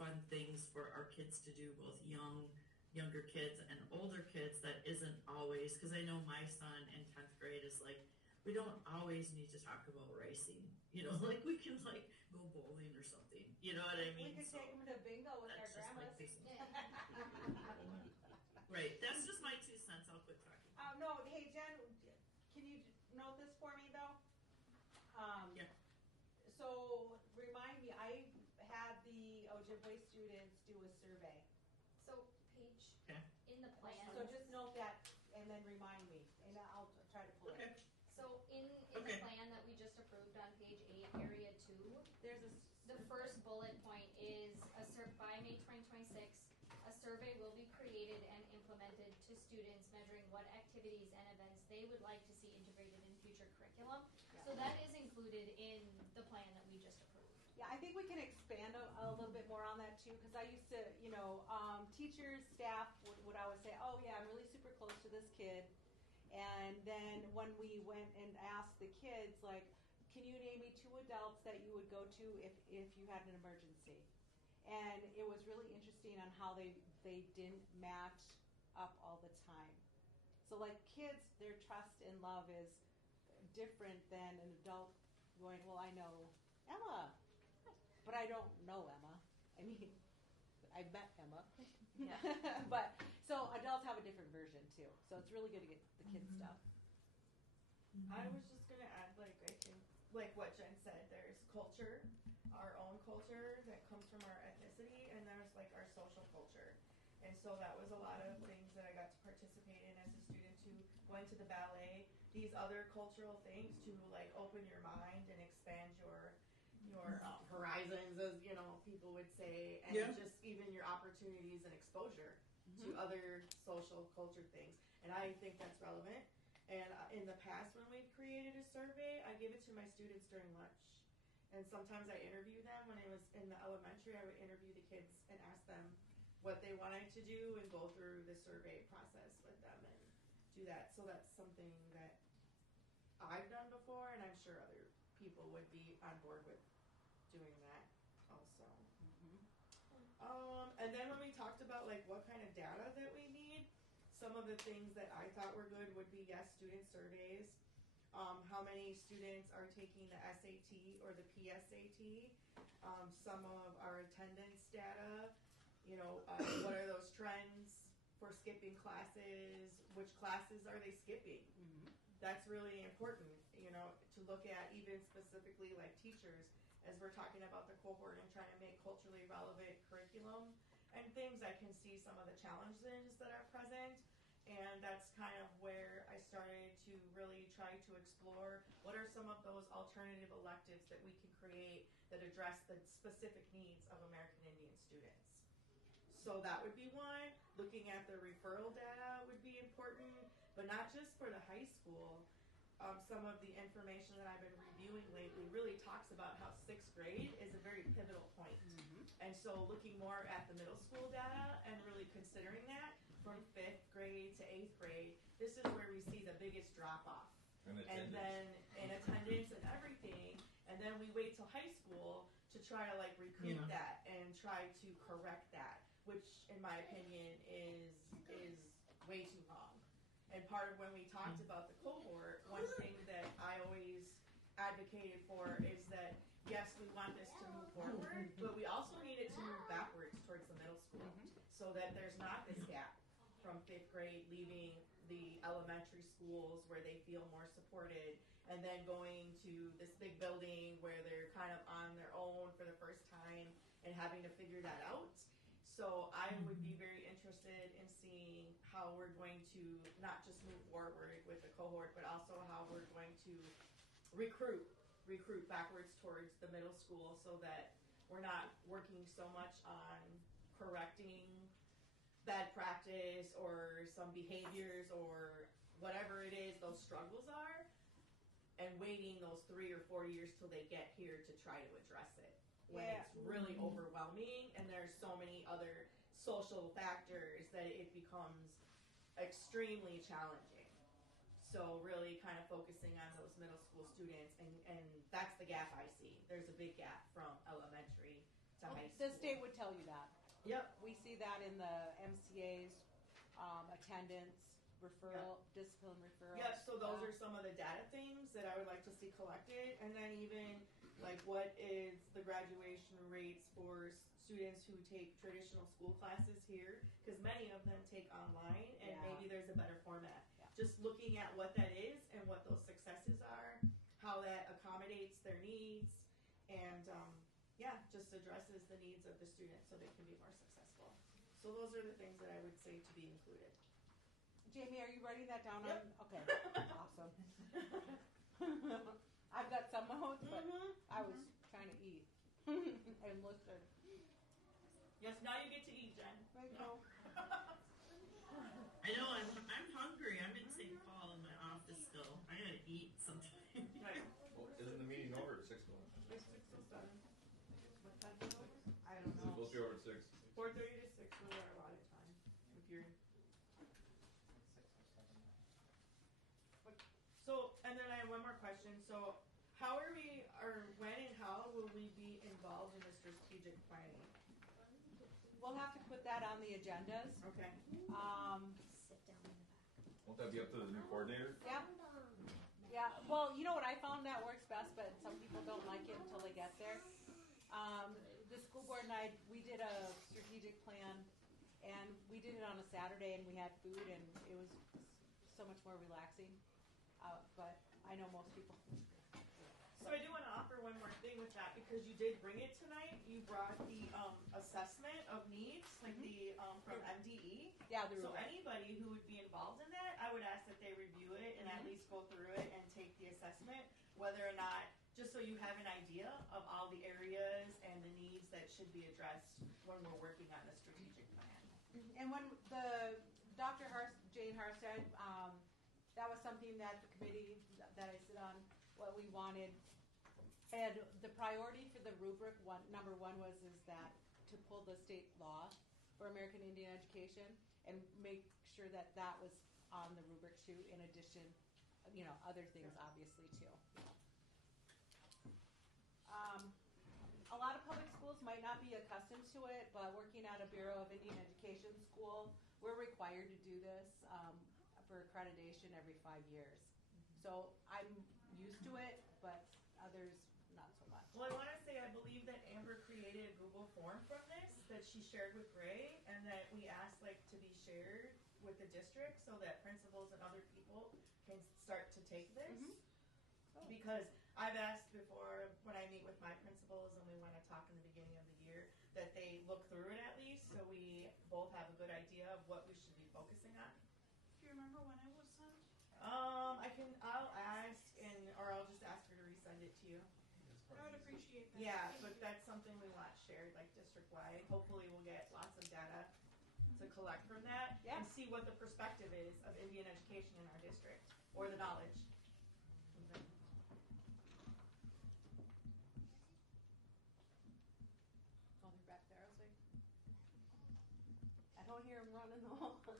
fun things for our kids to do, both younger kids and older kids, that isn't always, because I know my son in 10th grade is like, we don't always need to talk about racing, you know, like we can like go bowling or something, you know what I mean? We could take them to bingo with our grandmas. Right, that's just my 2 cents. I'll quit talking. No, hey Jen, can you note this for me though? Yeah. So remind me, I had the Ojibwe students do a survey. So Paige, Okay. in the plan. So just note that and then remind me, and I'll try to pull Okay. it. So in Okay. the plan that we just approved on page 8, area 2, There's the first bullet point is by May 2026, a survey will be created and implemented to students measuring what activities and events they would like to see integrated in future curriculum. So that is included in the plan that we just approved. Yeah, I think we can expand a little bit more on that too, because I used to, you know, teachers, staff would always say, oh yeah, I'm really super close to this kid. And then when we went and asked the kids, like, can you name me 2 adults that you would go to if you had an emergency? And it was really interesting on how they didn't match up all the time. So like kids, their trust and love is different than an adult going, well, I know Emma, but I don't know Emma. I mean, I've met Emma. Yeah. But so adults have a different version too. So it's really good to get the kids stuff. I was just gonna add, like, I think, like what Jen said, there's culture, our own culture that comes from our ethnicity, and there's like our social culture. And so that was a lot of things that I got to participate in as a student too, going to the ballet, these other cultural things to like open your mind and expand your horizons, as you know, people would say, and just even your opportunities and exposure to other social culture things. And I think that's relevant. And in the past, when we've created a survey, I give it to my students during lunch. And sometimes I interview them. When I was in the elementary, I would interview the kids and ask them what they wanted to do and go through the survey process with them and do that. So that's something that I've done before, and I'm sure other people would be on board with doing that also. And then when we talked about like what kind of data that we need, some of the things that I thought were good would be, yes, student surveys. How many students are taking the SAT or the PSAT? Some of our attendance data. You know, what are those trends for skipping classes? Which classes are they skipping? That's really important, you know, to look at, even specifically like teachers, as we're talking about the cohort and trying to make culturally relevant curriculum and things. I can see some of the challenges that are present, and that's kind of where I started to really try to explore what are some of those alternative electives that we can create that address the specific needs of American Indian students. So that would be one. Looking at the referral data would be important, but not just for the high school. Some of the information that I've been reviewing lately really talks about how 6th grade is a very pivotal point. And so looking more at the middle school data and really considering that from 5th grade to 8th grade, this is where we see the biggest drop off. And then in attendance and everything, and then we wait till high school to try to like recoup that and try to correct that, which in my opinion is way too long. And part of when we talked about the cohort, one thing that I always advocated for is that yes, we want this to move forward, but we also need it to move backwards towards the middle school so that there's not this gap from 5th grade leaving the elementary schools where they feel more supported and then going to this big building where they're kind of on their own for the first time and having to figure that out. So I would be very interested in seeing how we're going to not just move forward with the cohort, but also how we're going to recruit backwards towards the middle school so that we're not working so much on correcting bad practice or some behaviors or whatever it is those struggles are and waiting those 3 or 4 years till they get here to try to address it. When it's really overwhelming and there's so many other social factors that it becomes extremely challenging. So really kind of focusing on those middle school students and that's the gap I see. There's a big gap from elementary to high school. The state would tell you that. Yep. We see that in the MCA's attendance, referral, discipline referral. Yep, so those are some of the data things that I would like to see collected. And then even like what is the graduation rates for students who take traditional school classes here? Because many of them take online and maybe there's a better format. Just looking at what that is and what those successes are, how that accommodates their needs, and just addresses the needs of the students so they can be more successful. So those are the things that I would say to be included. Jamie, are you writing that down? Yep. Okay, awesome. I've got some notes, but I was trying to eat and listen. Yes, now you get to eat, Jen. I know. I know, I'm hungry. I'm in St. Paul in my office still. I gotta eat sometime. Right. Well, isn't the meeting over at 6 o'clock? It's 6 to 7. What time is it? I don't It's know. supposed to be over at 6. 4:30 to 6 was our allotted time. If you're. So, and then I have one more question. So, how are we, or when and how will we be involved in the strategic planning? We'll have to put that on the agendas. Okay. Sit down in the back. Won't that be up to the new coordinator? Yeah. Yeah. Well, you know what? I found that works best, but some people don't like it until they get there. The school board and I, we did a strategic plan, and we did it on a Saturday, and we had food, and it was so much more relaxing. But I know most people. So I do want to offer one more thing with that because you did bring it tonight. You brought the assessment of needs, like the from MDE. Yeah, so anybody who would be involved in that, I would ask that they review it and at least go through it and take the assessment, whether or not, just so you have an idea of all the areas and the needs that should be addressed when we're working on the strategic plan. And when the Dr. Jane Harstead, that was something that the committee that I sit on, what we wanted. And the priority for the rubric number one was that to pull the state law for American Indian education and make sure that that was on the rubric too, in addition, other things obviously too. A lot of public schools might not be accustomed to it, but working at a Bureau of Indian Education school, we're required to do this for accreditation every 5 years. So I'm used to it, but others not so much. Well, I want to say I believe that Amber created a Google form from this that she shared with Gray, and that we asked to be shared with the district so that principals and other people can start to take this. Because I've asked before when I meet with my principals and we want to talk in the beginning of the year that they look through it at least so we both have a good idea of what we should be focusing on. Do you remember when it was sent? I'll ask or I'll just ask her to resend it to you. I would appreciate appreciate that. Yeah, Thank but you. that's something we want shared, like district-wide. Hopefully we'll get lots of data to collect from that Yeah. and see what the perspective is of Indian education in our district, or the knowledge. Oh, they're back there. I was like, I don't hear him running the halls. All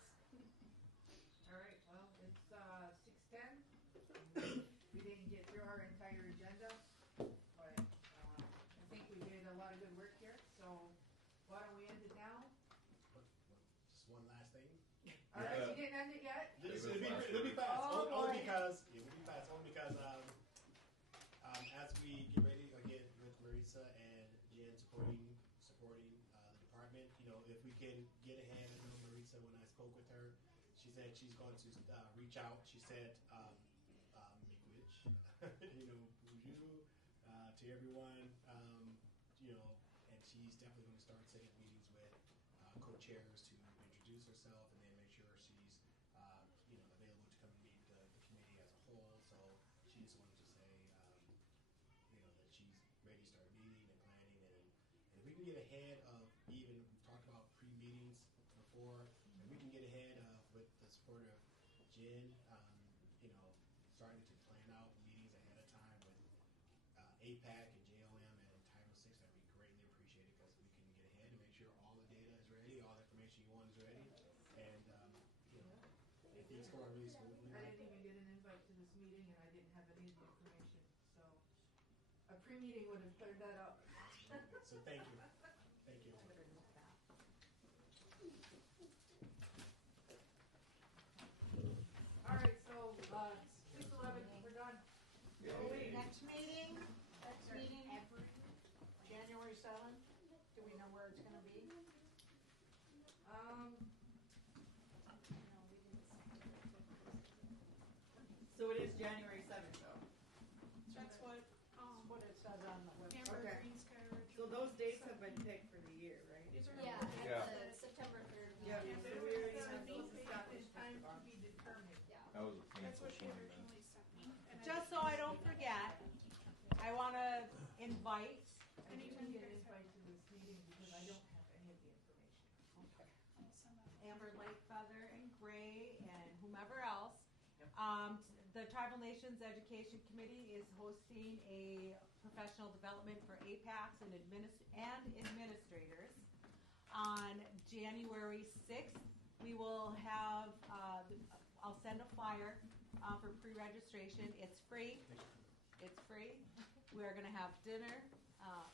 right, well, it's 6:10. We didn't get through our entire agenda, but I think we did a lot of good work here. So why don't we end it now? Just one last thing. All right, you didn't end it yet? It'll be fast. Oh, only boy. because as we get ready again with Marisa and Jen supporting the department, if we can get ahead. I know Marisa, when I spoke with her, she said she's going to reach out. She said, make which, bonjour, to everyone, and she's definitely going to start setting up meetings with co-chairs to introduce herself and then make sure she's available to come and meet the committee as a whole. So she just wanted to say that she's ready to start meeting and planning, and if we can get ahead of, even we've talked about pre-meetings before, and we can get ahead of, with the support of Jen, starting to plan out meetings ahead of time with AIPAC and JOM and Title VI, that'd be greatly appreciated, because we can get ahead and make sure all the data is ready, all the information you want is ready, and things going really smoothly. I didn't even get an invite to this meeting, and I didn't have any of the information. So a pre-meeting would have cleared that up. So thank you. Thank you. All right, so 6:11, we're done. Next meeting, January 7th. Do we know where it's gonna be? So it is January 7th, though. That's what it says on the website. Amber Okay. Green Sky Ridge. So those dates have been picked for the year, right? yeah, Yeah. at the September 3rd. Yeah. meeting. So we already have Being those picked established. in time to be determined. That was a That's painful what she one, man. originally sent me. And Just so I don't forget, I want to invite. I didn't get an invite to this meeting because I don't have any of the information. Amber Lakefeather and Gray and whomever else. The Tribal Nations Education Committee is hosting a professional development for AIPACs and administrators on January 6th. We will have, I'll send a flyer for pre-registration. It's free. It's free. We are going to have dinner,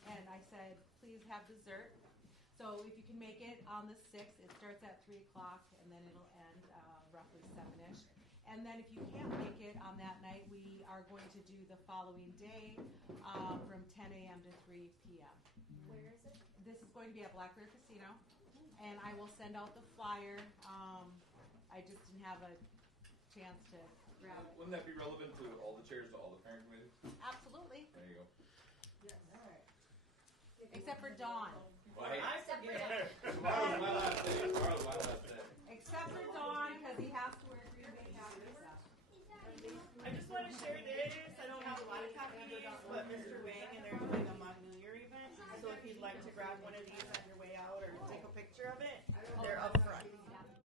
and I said, please have dessert. So if you can make it on the 6th, it starts at 3 o'clock, and then it'll end roughly 7-ish. And then if you can't make it on that night, we are going to do the following day from 10 a.m. to 3 p.m. Where is it? This is going to be at Black Bear Casino, and I will send out the flyer. I just didn't have a chance to grab it. Wouldn't that be relevant to all the chairs, to all the parent committees? Absolutely. There you go. Except for Dawn. Well, hey, I forget. tomorrow's my last day. Tomorrow's my last day. Except for Dawn, because he has to wear Green Bay hats. I just want to share this. I don't have a lot of copies, but Mr. Wang and they're doing a Hmong New Year event. So if you'd like to grab one of these on your way out or take a picture of it,